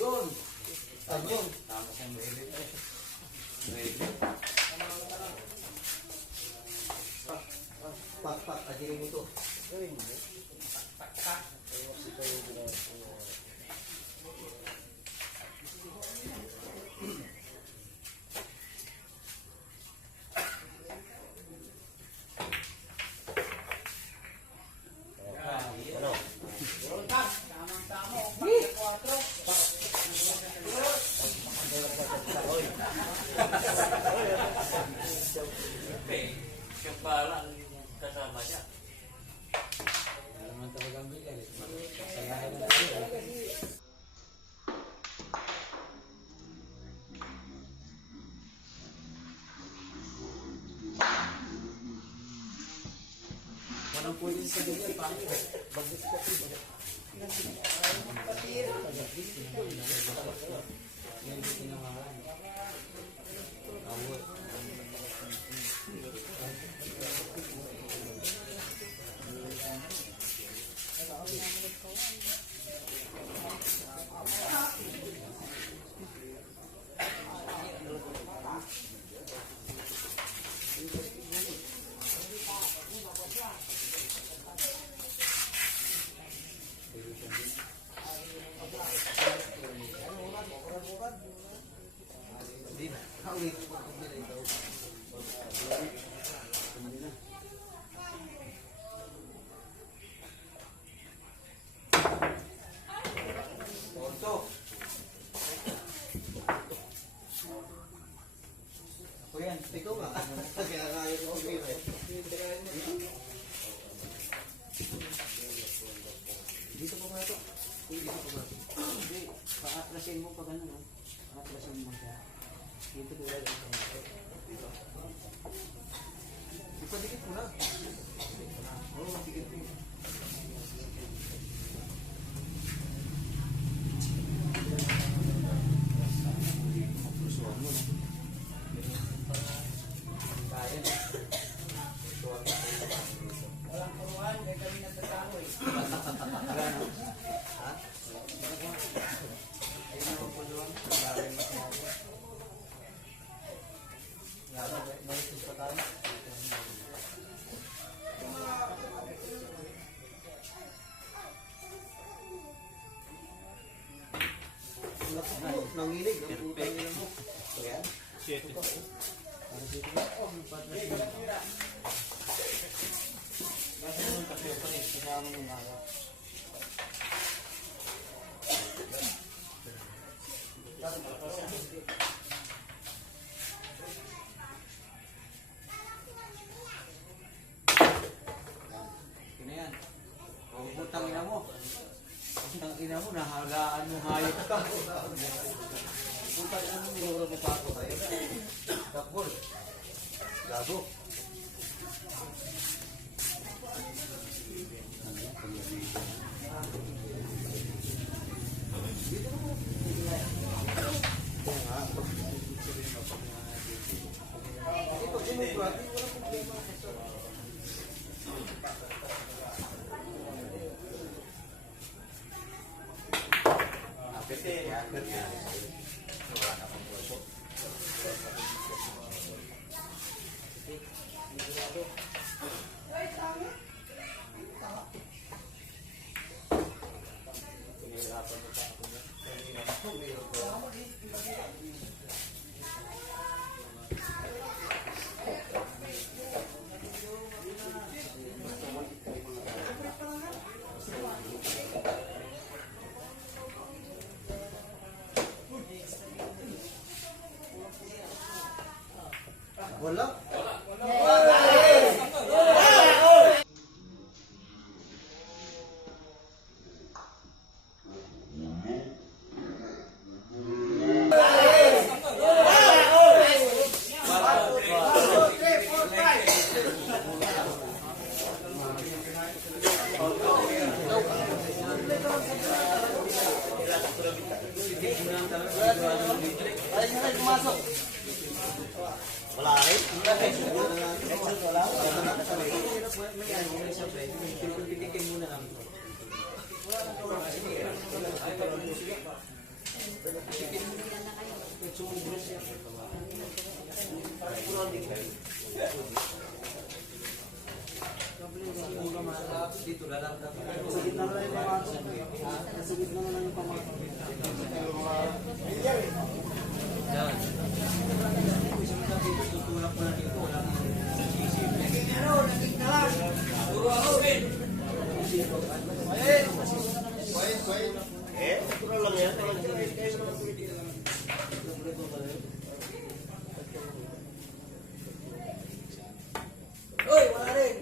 Yun. Yun. Tama siyang mahilig. Pak, ajirin mo to. Yung pala ang kasama niya. Naman talagang bigay. Walang pwede sa bigay, paano? Bagay sa kapit. Yan dito naman. Awot. Aklasin mo pag ano, no? Aklasin mo siya. Dito tulad ang kamay. Dito. Ipadikit mo na. Oo, dikit mo. Maglusuan mo, no? Kaya na. Walang kuruhan, may kami nagtatalo eh. Gano? Ha? Ayun ang pagpuluan. Maraming makamako. Gano, may isus pa tayo. Nangilig, ang putang ina mo. Ayan. Ano dito ba? Kasi nung kasi pa rin, kasama ng araw. Yan na yan. Huwag putang ina mo. Putang ina mo, nahagaan mo hayop ka. Putang ina mo, nilura mo pa ako tayo. Kapol. Gago. Ito, demokrati, walang problema. Wala. Wala rin? Wala. Pipitikin muna namin. Dito lalakad. Sa gitna na lang yung pamasok. Sa gitna na lang yung pamasok. Yan. Tutulak mo na dito. Walang isip. Naging ano, naging talas. Puro ako, Ben. Quiet. Puro lang yan. Uy, wala rin.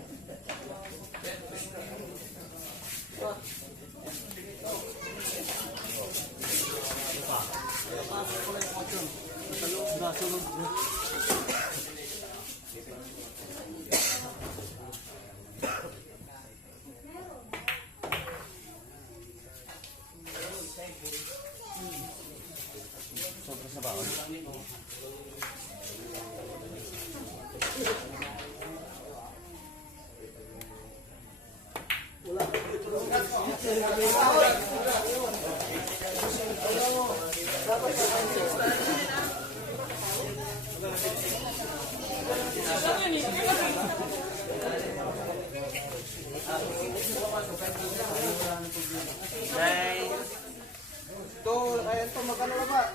Sobra sa baon. Ito, ayan to, magkano na ba?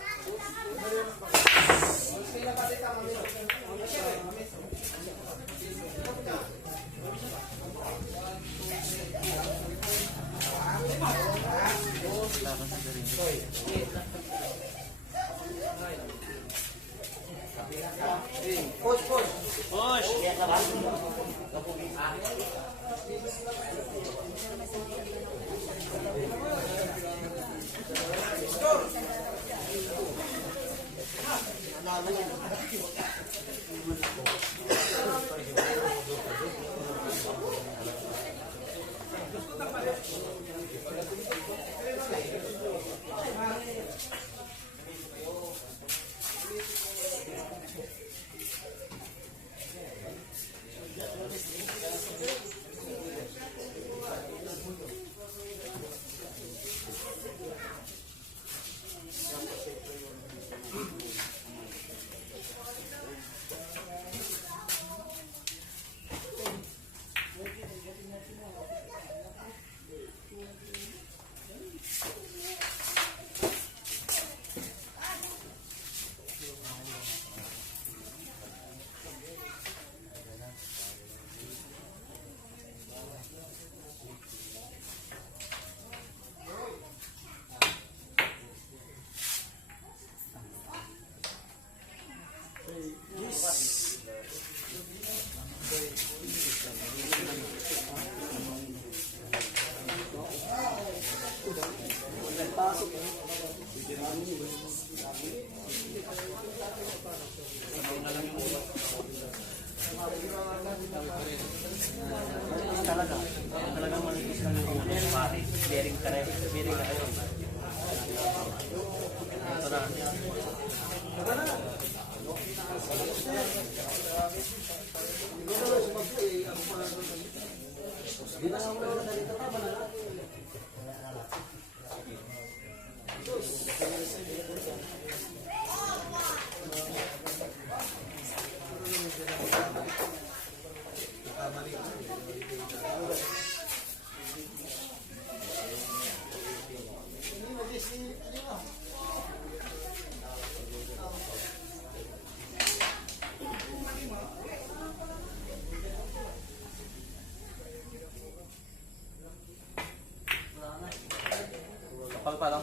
Push. Talagang manipis lang yung ulo, pare. Bearing ka rin. Bearing na kayo. Ito na. Kapal pa, no?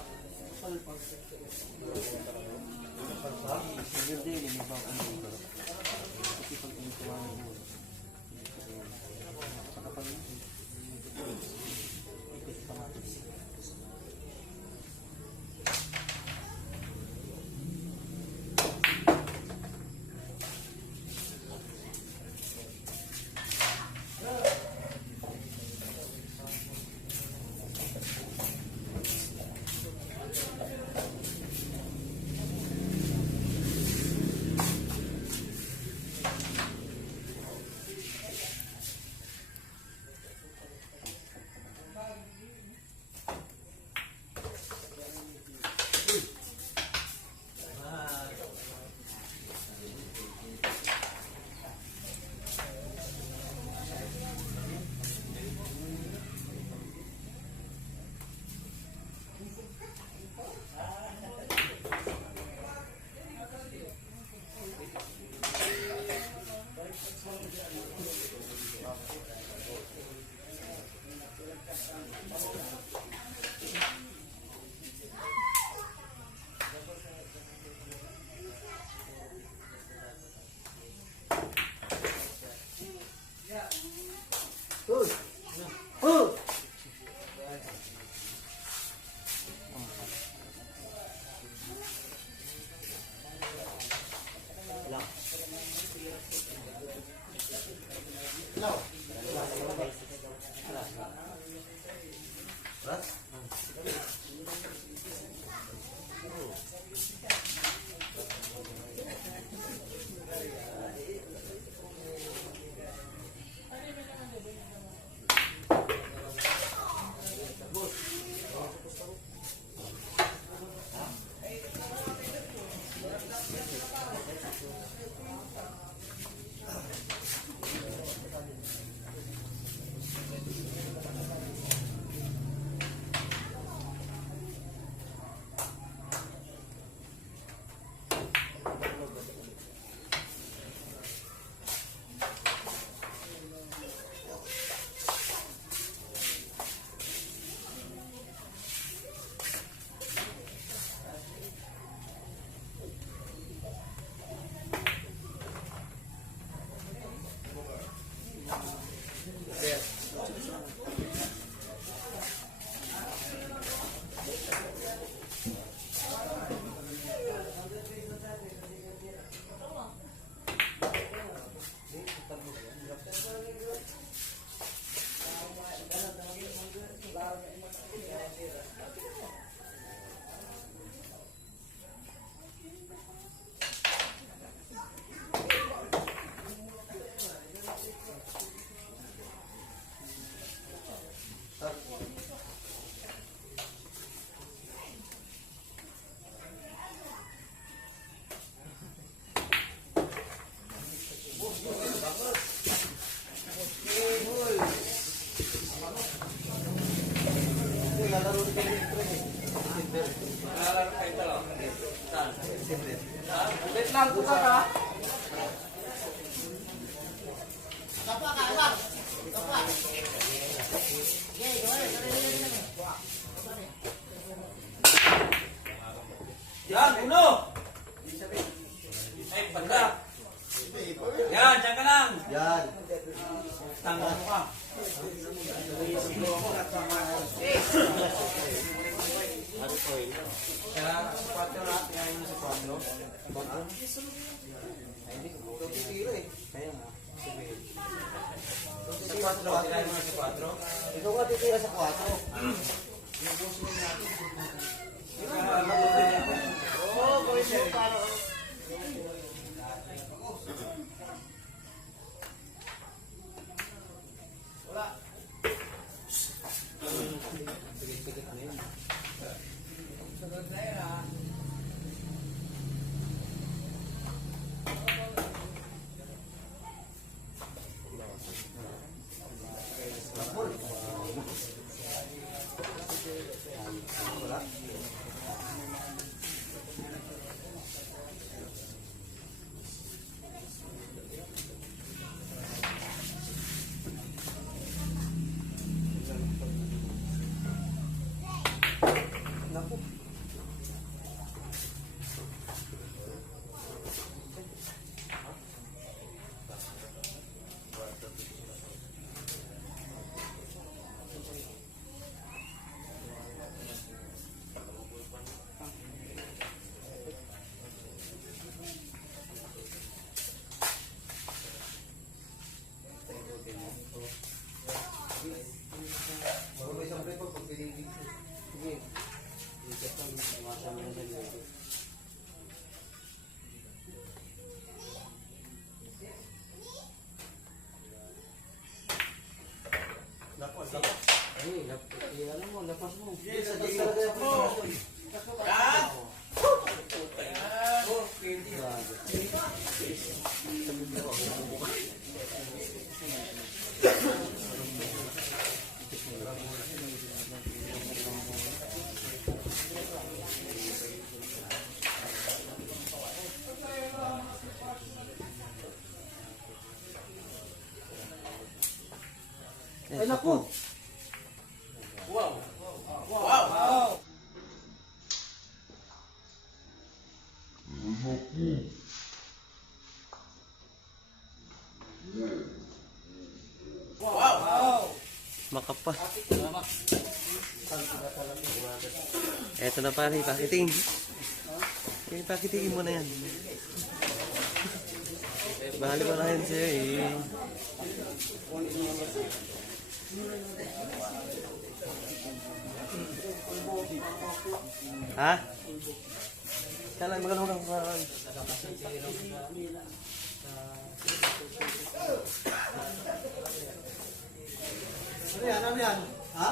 Ulit lang po ka. Yan, uno! Ay, pagka! Yan, dyan ka lang! Yan. Tanga mo ka. Kaya, 4 na, kaya yun sa 4. Hindi, titira eh. Kaya nga. Sa 4, kaya yun sa 4. Ikaw nga titira sa 4. Oo, boys mo para. Ano mo, lapas mo. Yes, talaga yung Ay, naku. Wow! Wow! Wow! makapa. Eto na pare, pakitingin. Pakitingin mo na yan. Bahali mo na yan sa'yo eh. Ha? Kailan magandang karawan? Ano yan? Ha?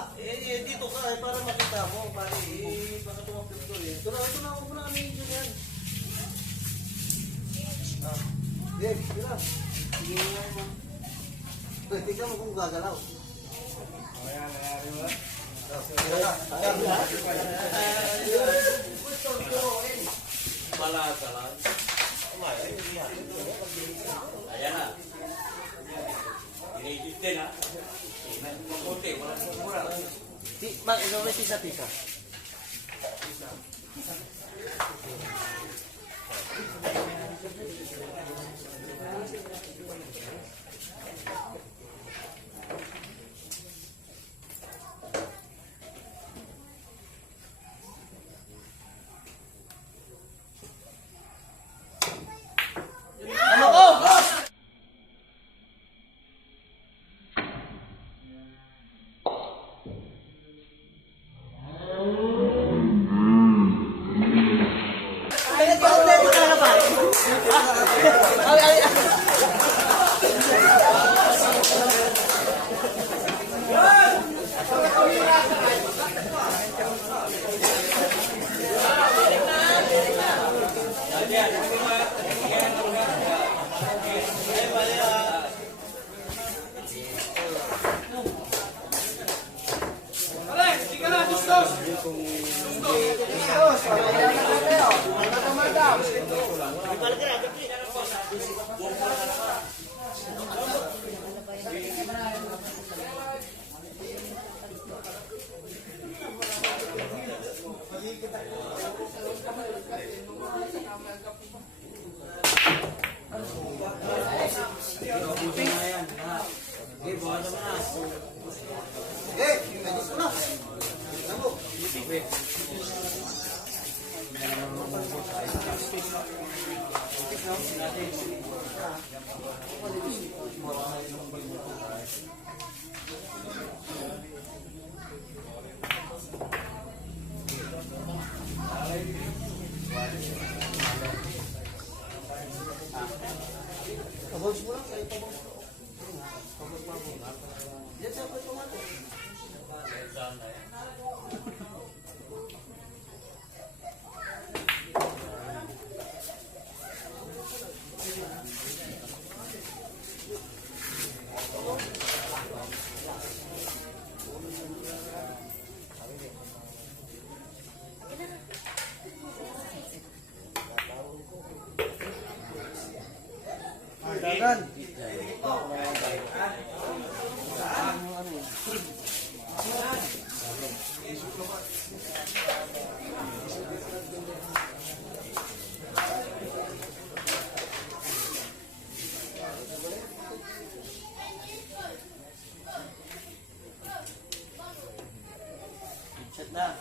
Dito ka para makita mo. Pare, baka tumapit ko eh. Ito na ako na yung yan. Dave, tira. Sige nga mo. Tingnan mo kung gagalaw. Bala-bala. Ayan na. Iniisip din ha. Kunti, walang mura. Mag, ikaw may pisa-pisa. Ano ko? Ay, Yan sa patumato. Dagan. Chat na.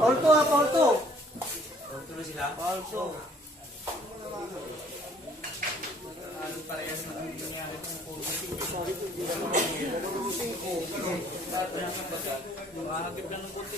Paulto ha, Paulto. Huwag na sila. Paulto. Ano parehas na ang nangyari kung mahagip lang ng konti.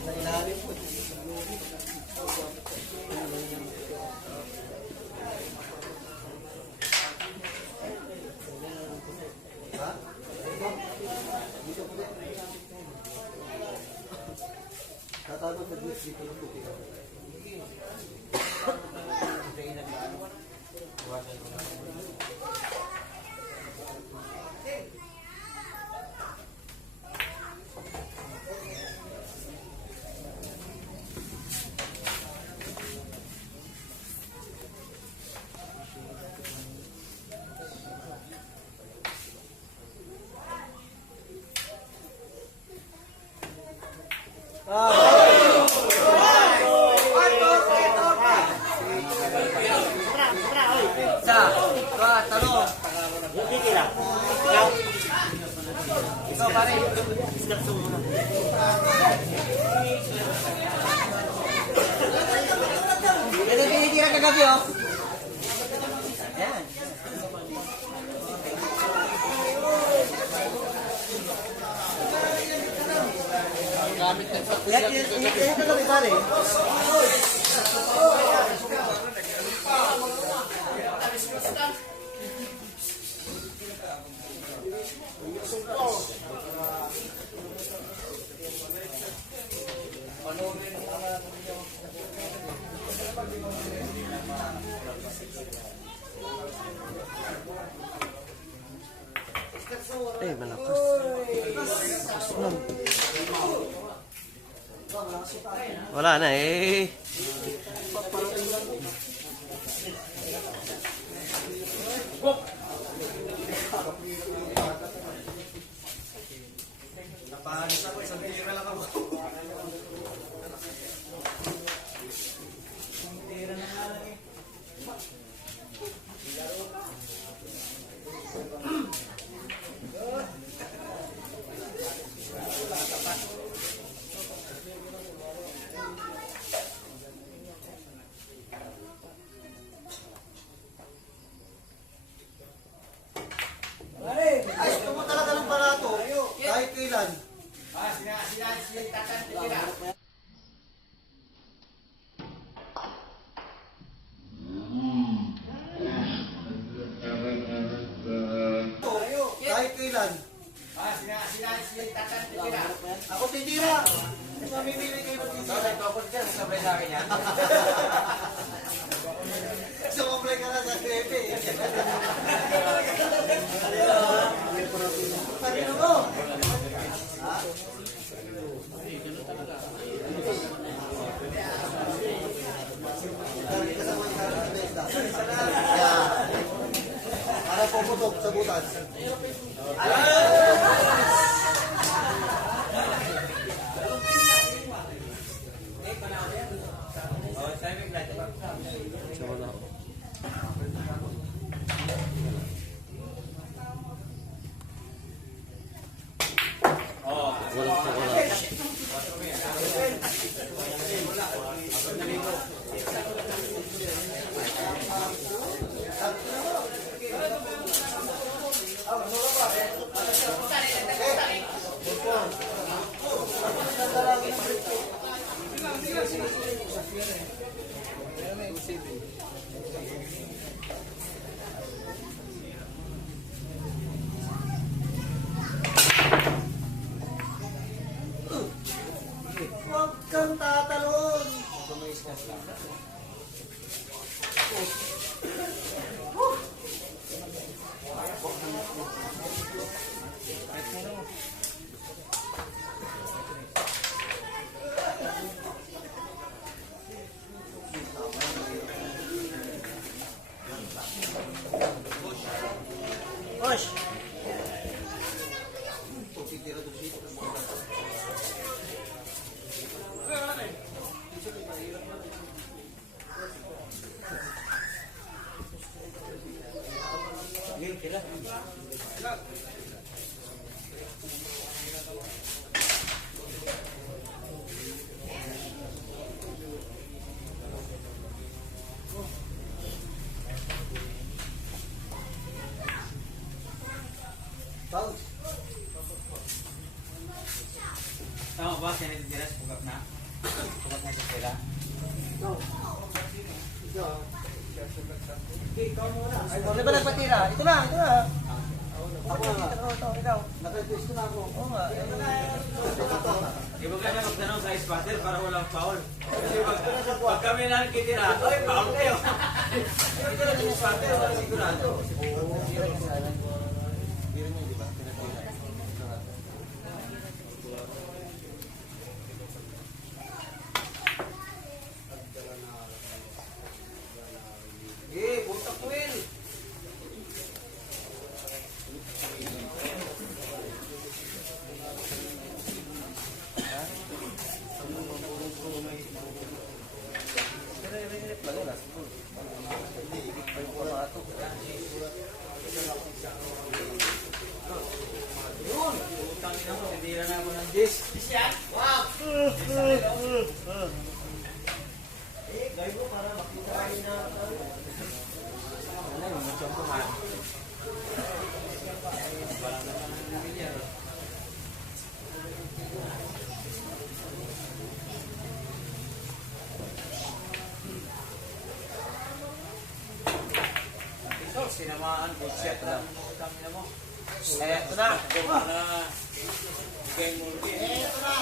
Sa ilalim po. Ha? Dito po. Tatago sa dito lang po. Isa, dua, talong. Ikaw pare. Ito tinitira kagabi oh. Yan. Yan kagabi pare. Eh, malakas. Wala na eh. Napahalis ako, isang tira lang ako. Tira na nga lang eh. Ay, gusto mo talaga ng barato. Kahit kailan. Sinabi sa akin yan. Sumabay ka na sa Pepe. Kanino mo? Ha? Kasama yung karang na isda. Para puputok sa butas. Oh, timing light ba? Oh, Huwag kang tatalon. Push. game sila. Bounce. Tama ba? Sinitira sa pugak na? Pugak na sila. No. Ikaw muna. Ano ba nagpatira? Ito na, ito na. Ako na nga. Ikaw. Naka-twist na ako. Oo nga. Iba ka na magtanong sa spotter para walang foul. Kasi pag kami nakikitira, oy, foul kayo. Ito na yung spotter, wala sigurado. Eh, butak ko yun. Utang ina mo, titira na ako ng dish. Wow! Eh, guys mo para makita kayo na. Ano yung masyong kumain? Walang naman ng milyar. Ito, sinamaan ko. Set lang mo utang ina mo. Ito na. Bigay mo rin. Ito na!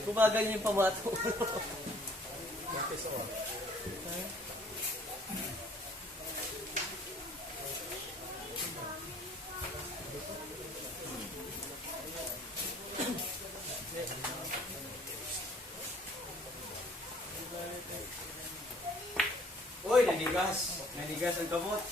Kumagal yung pamato. Uy, nanigas. Nanigas ang kamot.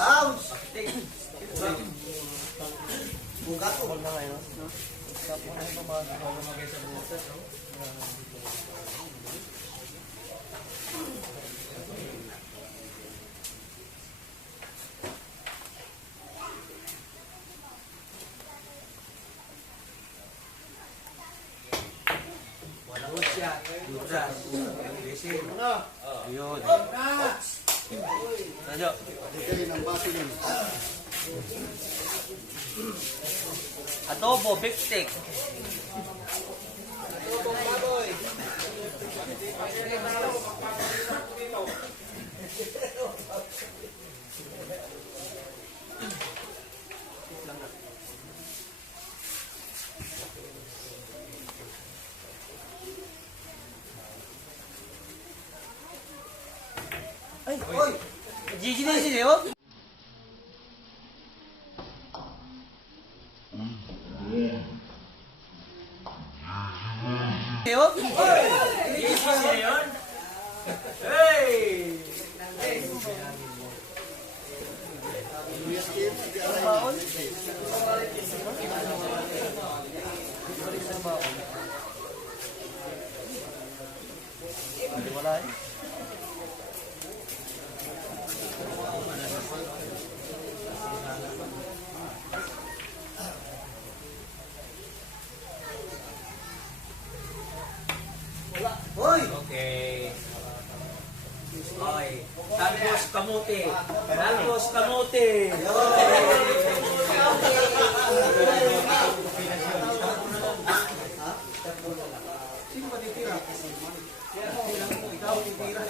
Bounce! Bugat ko. Walang siya. Dutras. Resin. Ayun. Radyo. Adobo, beef steak. Hoy! Gigi na siya, wala eh. Hoy! Okay. Okay. Talbos kamote. Talbos kamote. Sino ba titira? Ikaw titira.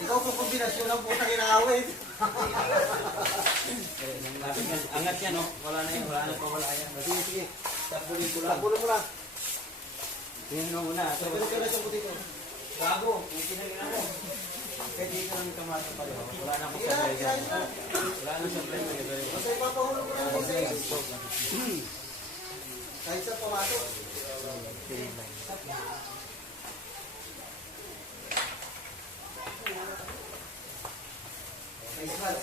Ikaw kung kombinasyon ng putang inaawit. Angat yan, no? Wala na yan. Wala na pa. Wala yan. Sige, sige. Tapulin ko lang. Tapulo mo lang. Tingnan mo muna. Pero kaya sa puti ko. Bago. Hindi na rin ako. Kaya dito lang yung kamata pa rin. Wala na akong Sige na, supply sige dyan. na. Wala na supply mo. Basta ipapahulog mo lang isa isa. Kahit sa pamato. Nice man.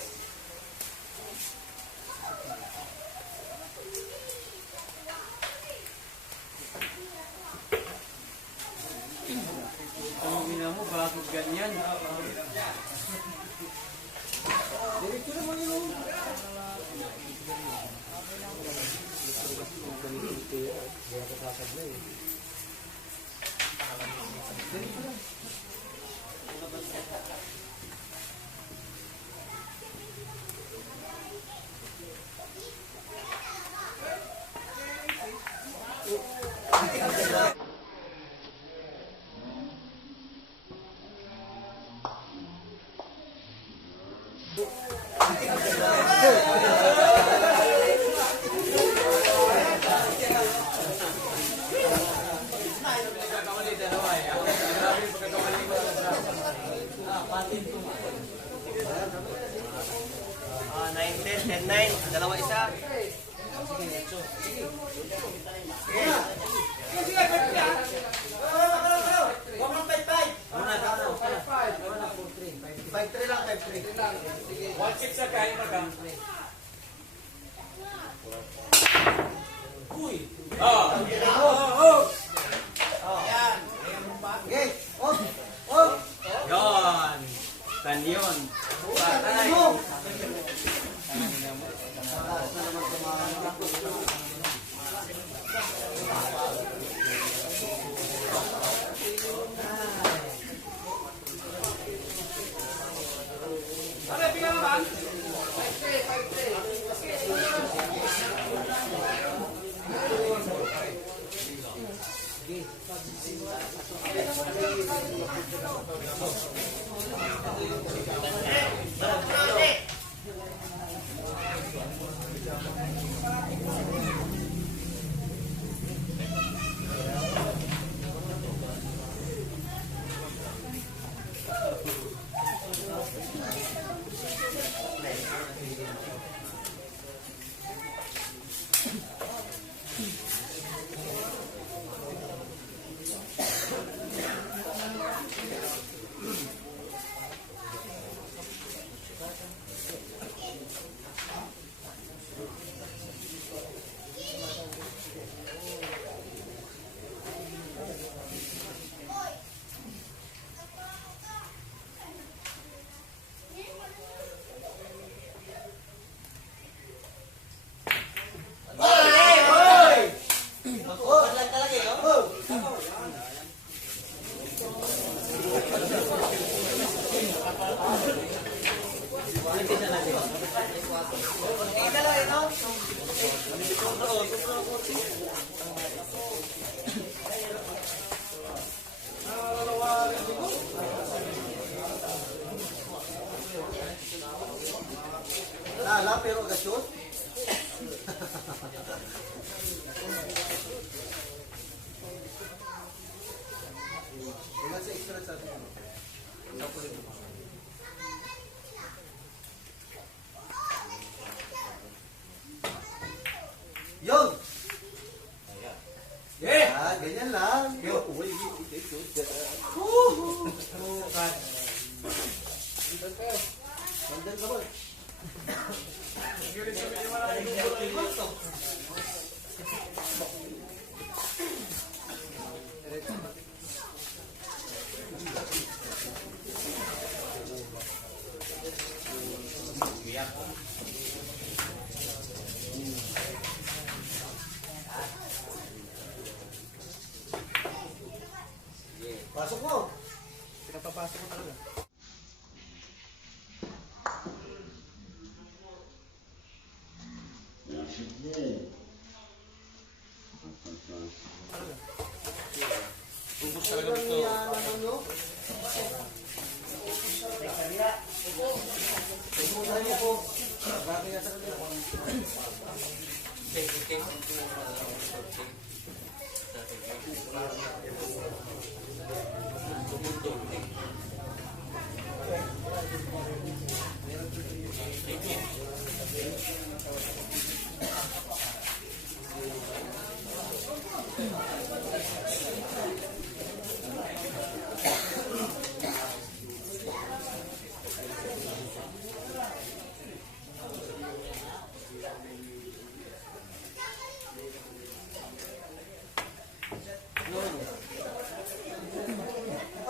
Ang gina mo, bakit ganyan? Diretso naman yun. Ah, 9-10, 10-9. Dalawa isa. Huwag mong 5-5. Muna, tama. 5-3 lang, 5-3 lang. 1-6 sa kain na kang. Uy! Okay. Oh! Oh! Yan! Kanyon. Patay mo! Ano, tingnan naman? 5-3, 5-3. Lala, pero gasyon. Ilan sa extra sa atin? Yun! Yeah! Ah, ganyan lang. Yo, uy, Pandan ka ba? Pasok mo. Pinapapasok ko talaga. Ubus talaga dito.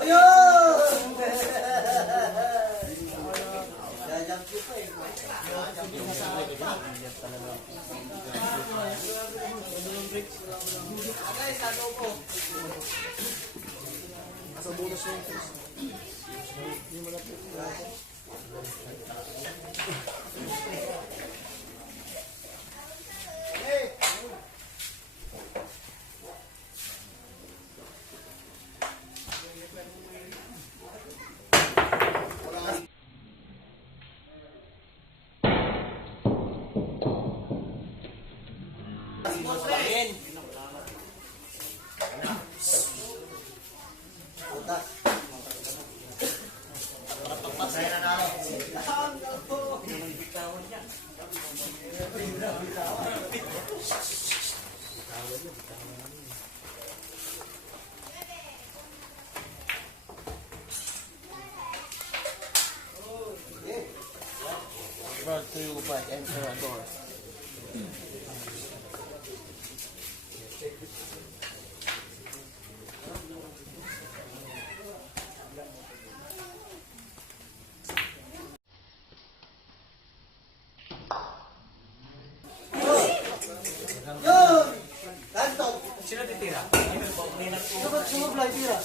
Ayun! Jajang ko pa eh. Agay, sa ko. Sa bonus yung test. Hindi mo lang Brought to you by Emperador. Sino ba sumablay, tira?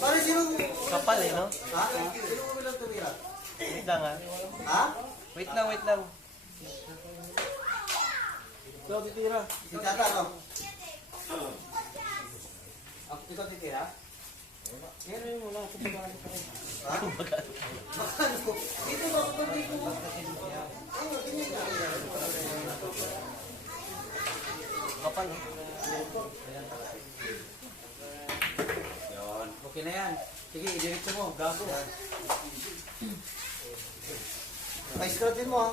Pare, sino? Kapal eh, no? Ha? Sino mo bilang tumira? Wait lang ah. Ha? Wait lang, wait lang. Ikaw titira. Si Tata, no? Ikaw titira? Yan yun muna. Kumagali pa rin. Ha? Bakano? Dito ba? Pagpapay ko. Oo, ganyan na. Kapal eh. Yun. Okay na yan. Sige, idiretso mo. Gago. Pa-scratchin mo, ha?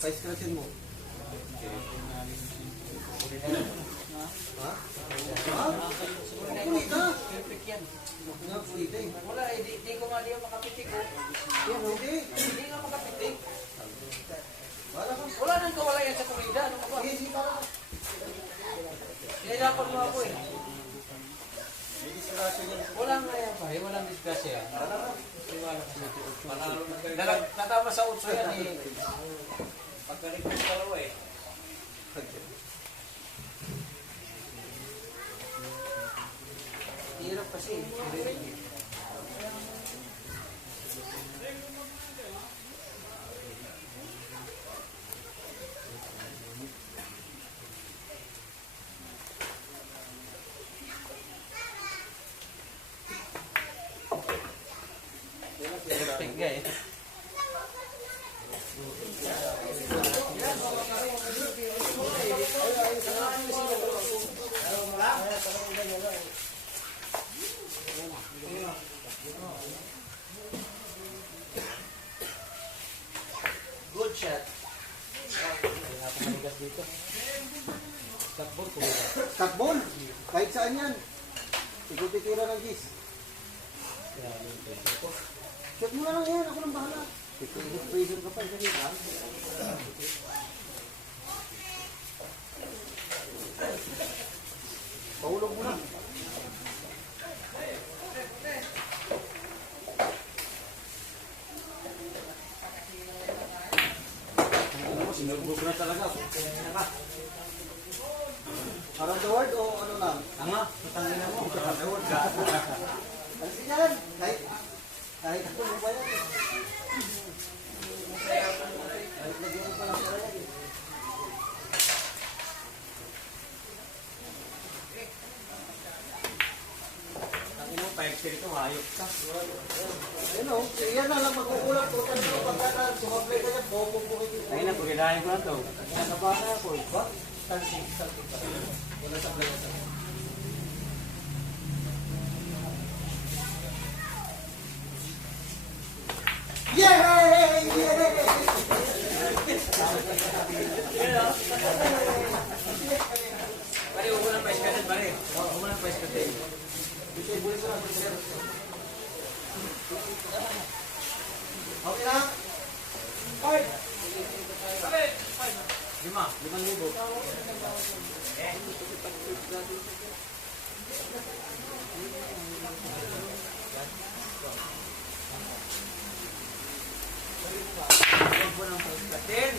Pa-scratchin mo. Ha? Ha? Kulita. Perfect yan. Nga, kulita eh. Wala, di ko nga di ako makapitik. Yan, hindi. Hindi nga makapitik. Wala ka. Wala nang kawala yan sa kumida. Ano ka ba? Sige, sige, para. Hinahirapan mo ako eh. May disgrasya yan. Walang nga yan pa eh. Walang disgrasya yan. Wala ka. Panalo na kayo. Natama sa utso yan eh. Pagkarik mo dalawa eh. Hirap kasi. Perfect nga eh. Good shot. Takbol. Kahit saan yan. Ikaw titira ng gis. Shot mo na lang yan. Ako nang bahala. Pressure ka pa. Isa dito, ha? Paulog mo na. Sinubog na talaga. Around the world o ano lang? Tanga, patangin mo. Ano yan? Kahit ako mo ba yan? Kahit lagyan mo pa lang pala yan. Tangin mo, 5 ito, hayop ka. Ayun o, yan na lang magkukulang. Tutan mo, pagka sumablay ka dyan, bobo po kayo. Ayun na, pagkinahin ko na to. Nakabana ako eh. Ba? Salsi pa. Wala sa playa sa Yay! Pare, huwag mo lang pa-iskatin, pare. Huwag mo lang pa-iskatin. Okay na? 5,000. Huwag mo lang pa-iskatin.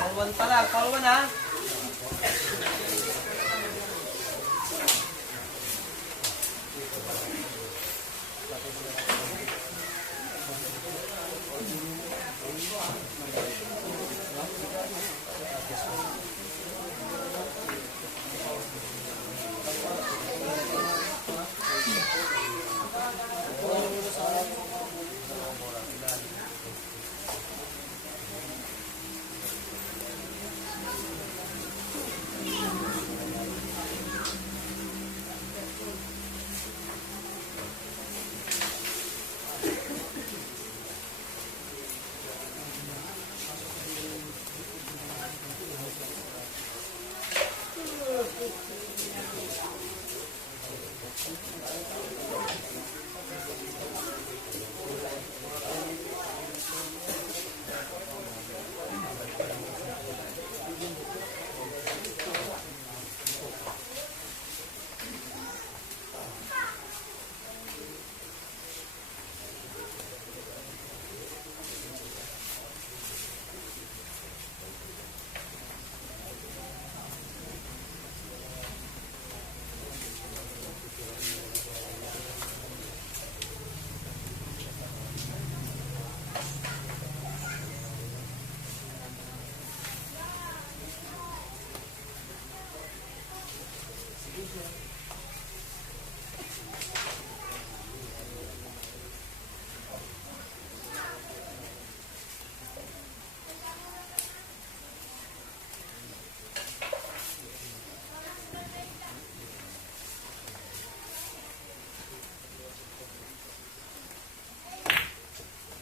Palwan pa lang, palwan ha.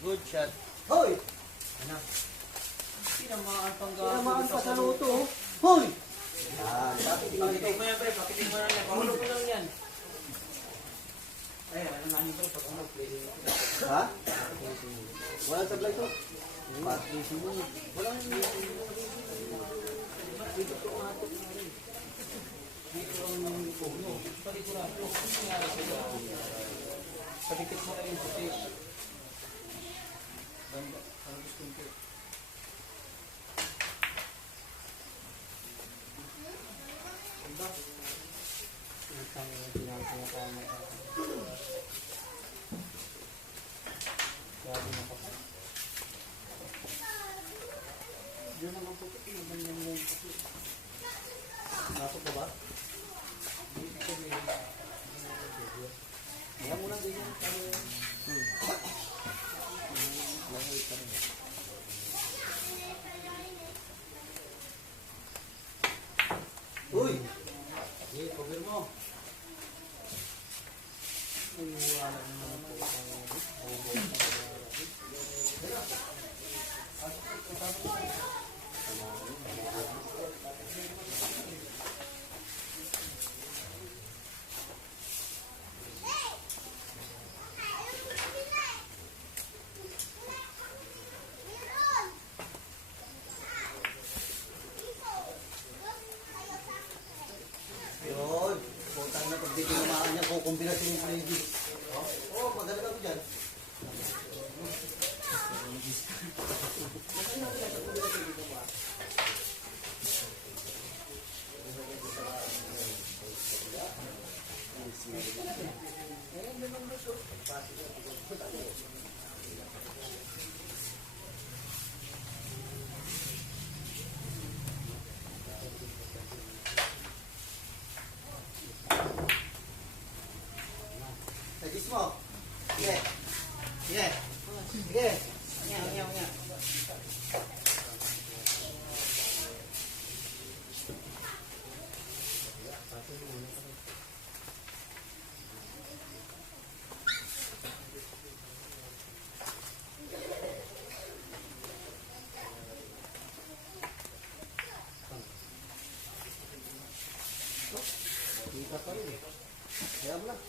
Good shot. Hoy! Tinamaan pang Tinamaan pa sa luto. Hoy! Yan, Pakitin mo yan, pre. Pakitin mo lang yan. Pakulog mo lang yan. Ay, ano namin pre, pag ano, pwede mo. ha? Wala sa vlog to? Patricio mo. Wala nang Dito ang puno. Paligurado. Ano nangyari sa'yo? Padikit mo lang yung puti. Banda. Parang gusto ko. Diba? Ang ginagawa mo. Grabe na pa. Diyan naman po ito. Naman yung mong puti. Nasok pa ba? Wala mo lang ganyan. Uy! Sige, cover mo. Wala naman po Yun. Putang na pag di tinamaan niya, kukumbinasyon yung freebie. Oh, magaling ako dyan. mo na.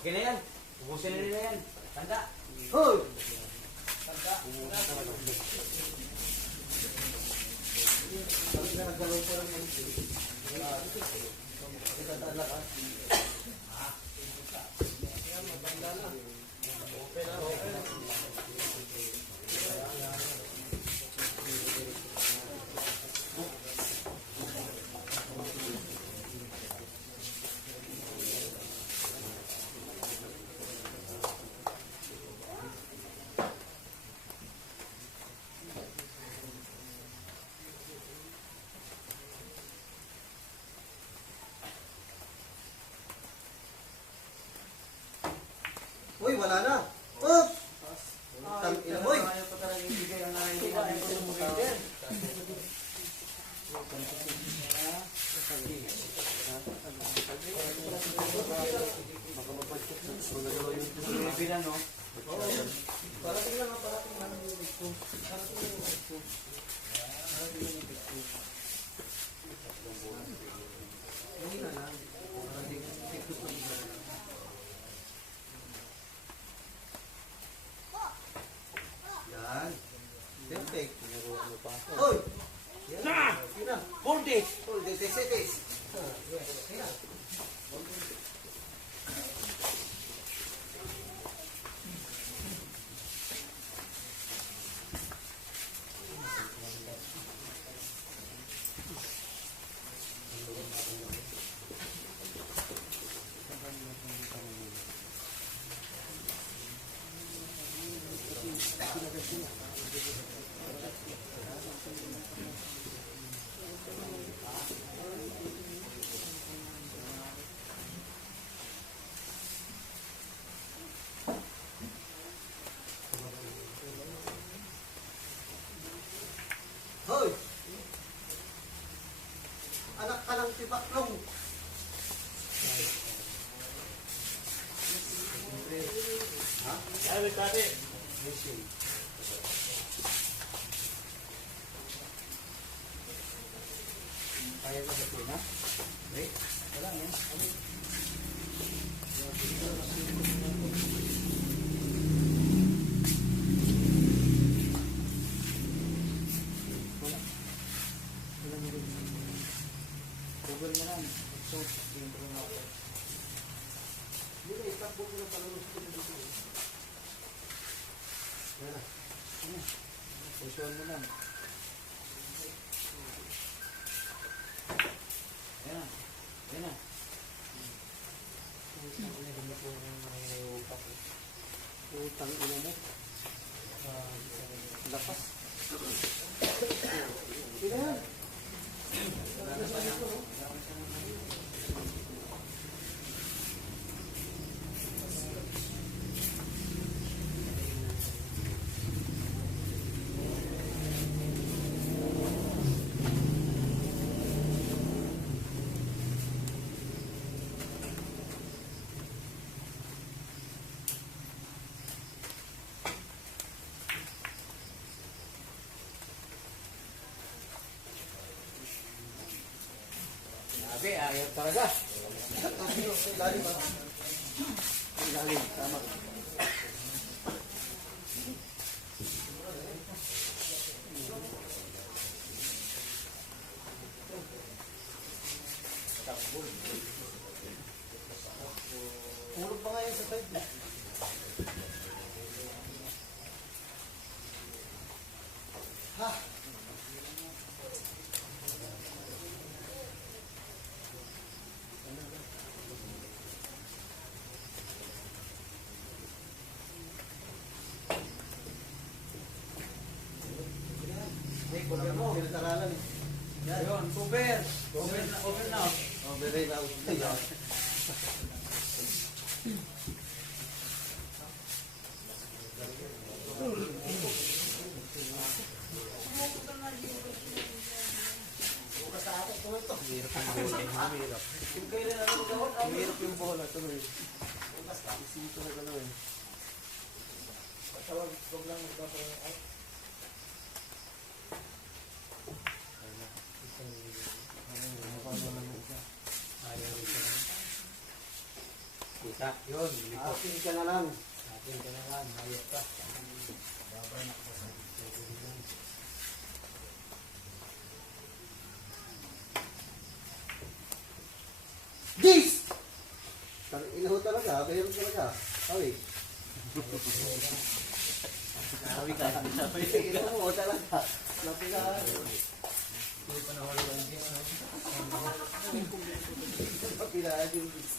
Okay na yan. Ubusin na nila yan. Tanda. Hoy! Uy, wala na. Oh! Tangina, boy! Ayaw pa talaga ibigay ang hindi natin ito mo. lang, no? Oo. Parating lang ang parating lang yung gusto. Parating lang yung gusto. Parating lang yung gusto. Hindi na lang. Parating yung gusto. Yan. Perfect. Hoy! Yan. Yan na. Hold it! Hold it. This. Yan. Hoy! Anak ka ng tipaklong. Ha? Ay, kate. Kaya ka sa na? Wait. Wala yan. Google mo lang. So, dito na ako. Hindi na, itakbo ko ng palulus ko dito. Yan na. Pusuan mo lang. Ayan na. Ayan na. Utang ina mo. Lapas. Hindi na yan. Sabi, ayaw talaga. Ilalim ba? Ilalim, tama. Pulog pa nga yan sa side. Ha? Hey, cover mo. Pinag-aralan eh. Yan. Ayun, cover. Cover na, cover na. Over right out. Hirap yung bola, tuloy. Isito na gano'n eh. Patawag, huwag lang magpapay. Kita, yun. Akin ka na lang. Atin ka na lang, hayop ka. This! Inaho talaga, mayroon talaga. Sabi. Sabi ka, sabi ka. Inaho mo talaga. Napilaan. Napilaan yung this.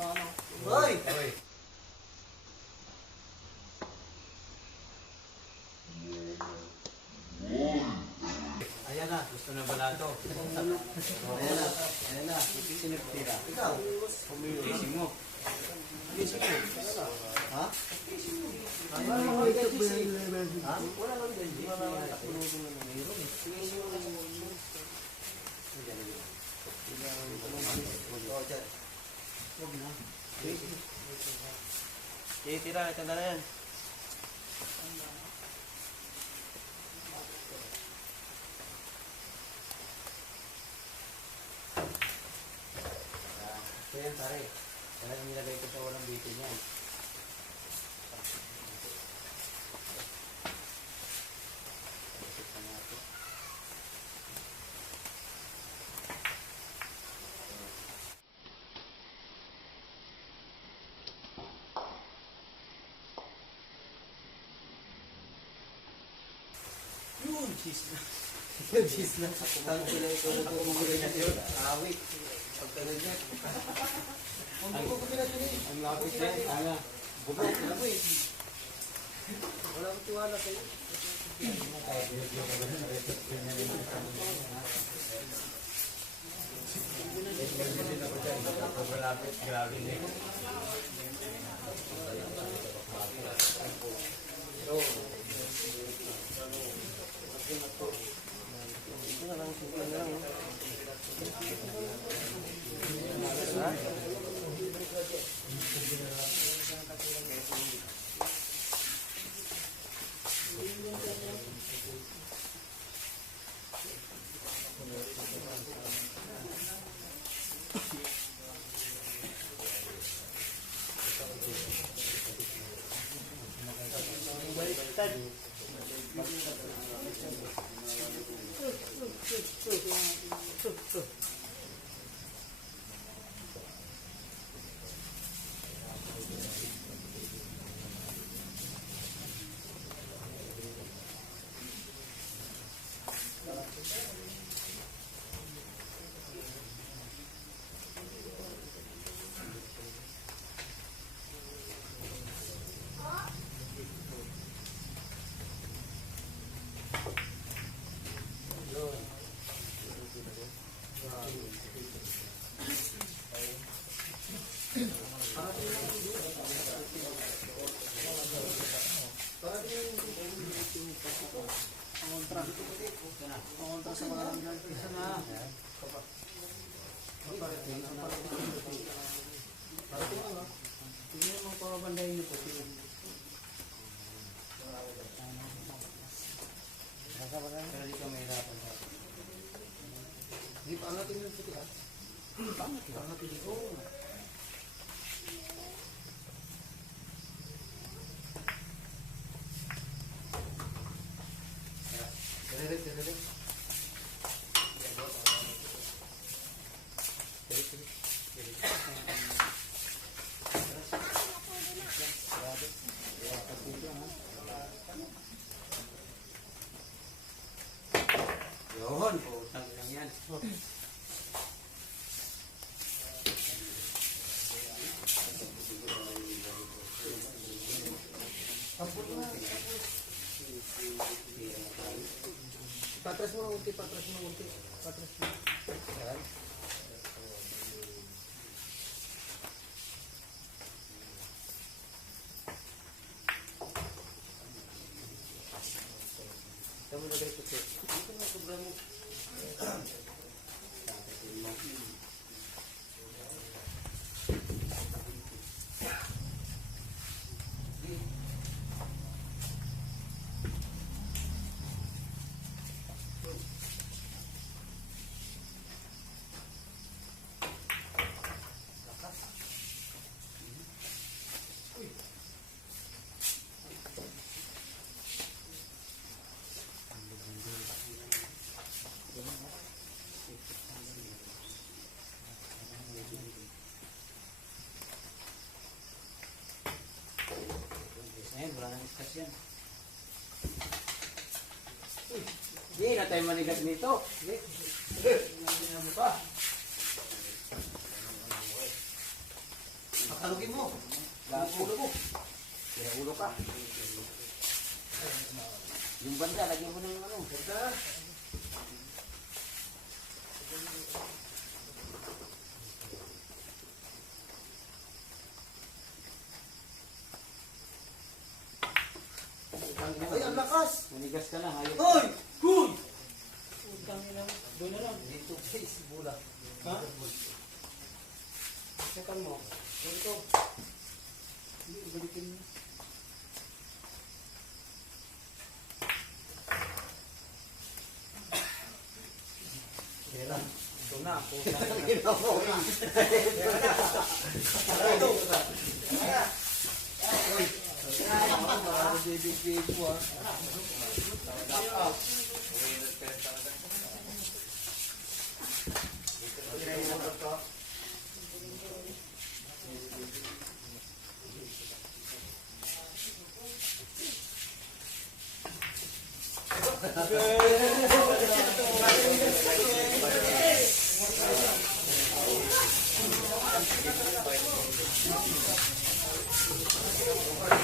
Hoy! Ayan na, gusto na balato. Ayan na, siniptira. Ikaw? Gising mo. Ha? Wala nang ganyan. Ha? Wala nang ganyan. Oo, dyan. Huwag na. Tira, ito na yan. Ito yan pare. Kaya nilagay ko sa walang bitin yan. Yun, cheese na. Yung cheese na. Ang pilay ko na bumugulay na yun. Awit. Pagtagal niya. Ang bumugulay na yun eh. Ang lapit na yan. Sana. Bugay, alam mo eh. Wala akong tiwala sa'yo. Malapit, grabe na yun. Ito na lang, simple na lang. Baliktad. Pangontra sa mga ramdam. Isa na. Tingnan mo pababandayin niyo po. Pero dito may hirapan ka. Di pa angatin yung puti ha? Angatin ko. Dire. Yun, putang lang yan. Patras mo ng unti, patras mo ng unti. Patras mo. Yan. Ito mo na dito, sir. Dito na, sobra mo. Ayun, wala nang iskas yan. Hindi na tayo manigat nito. Hindi. Hindi na mo pa. Alugin mo. Ulo mo. Kaya ulo ka. Yung banda, lagyan mo ng ano. Ganda. Ay, ang lakas! Manigas ka na, hayop. Hoy! Hoy! Utang ina mo. Doon na lang. Dito, guys, bula. Ha? Sekan mo. Ganito. Hindi, balikin mo. Ito na. Ay,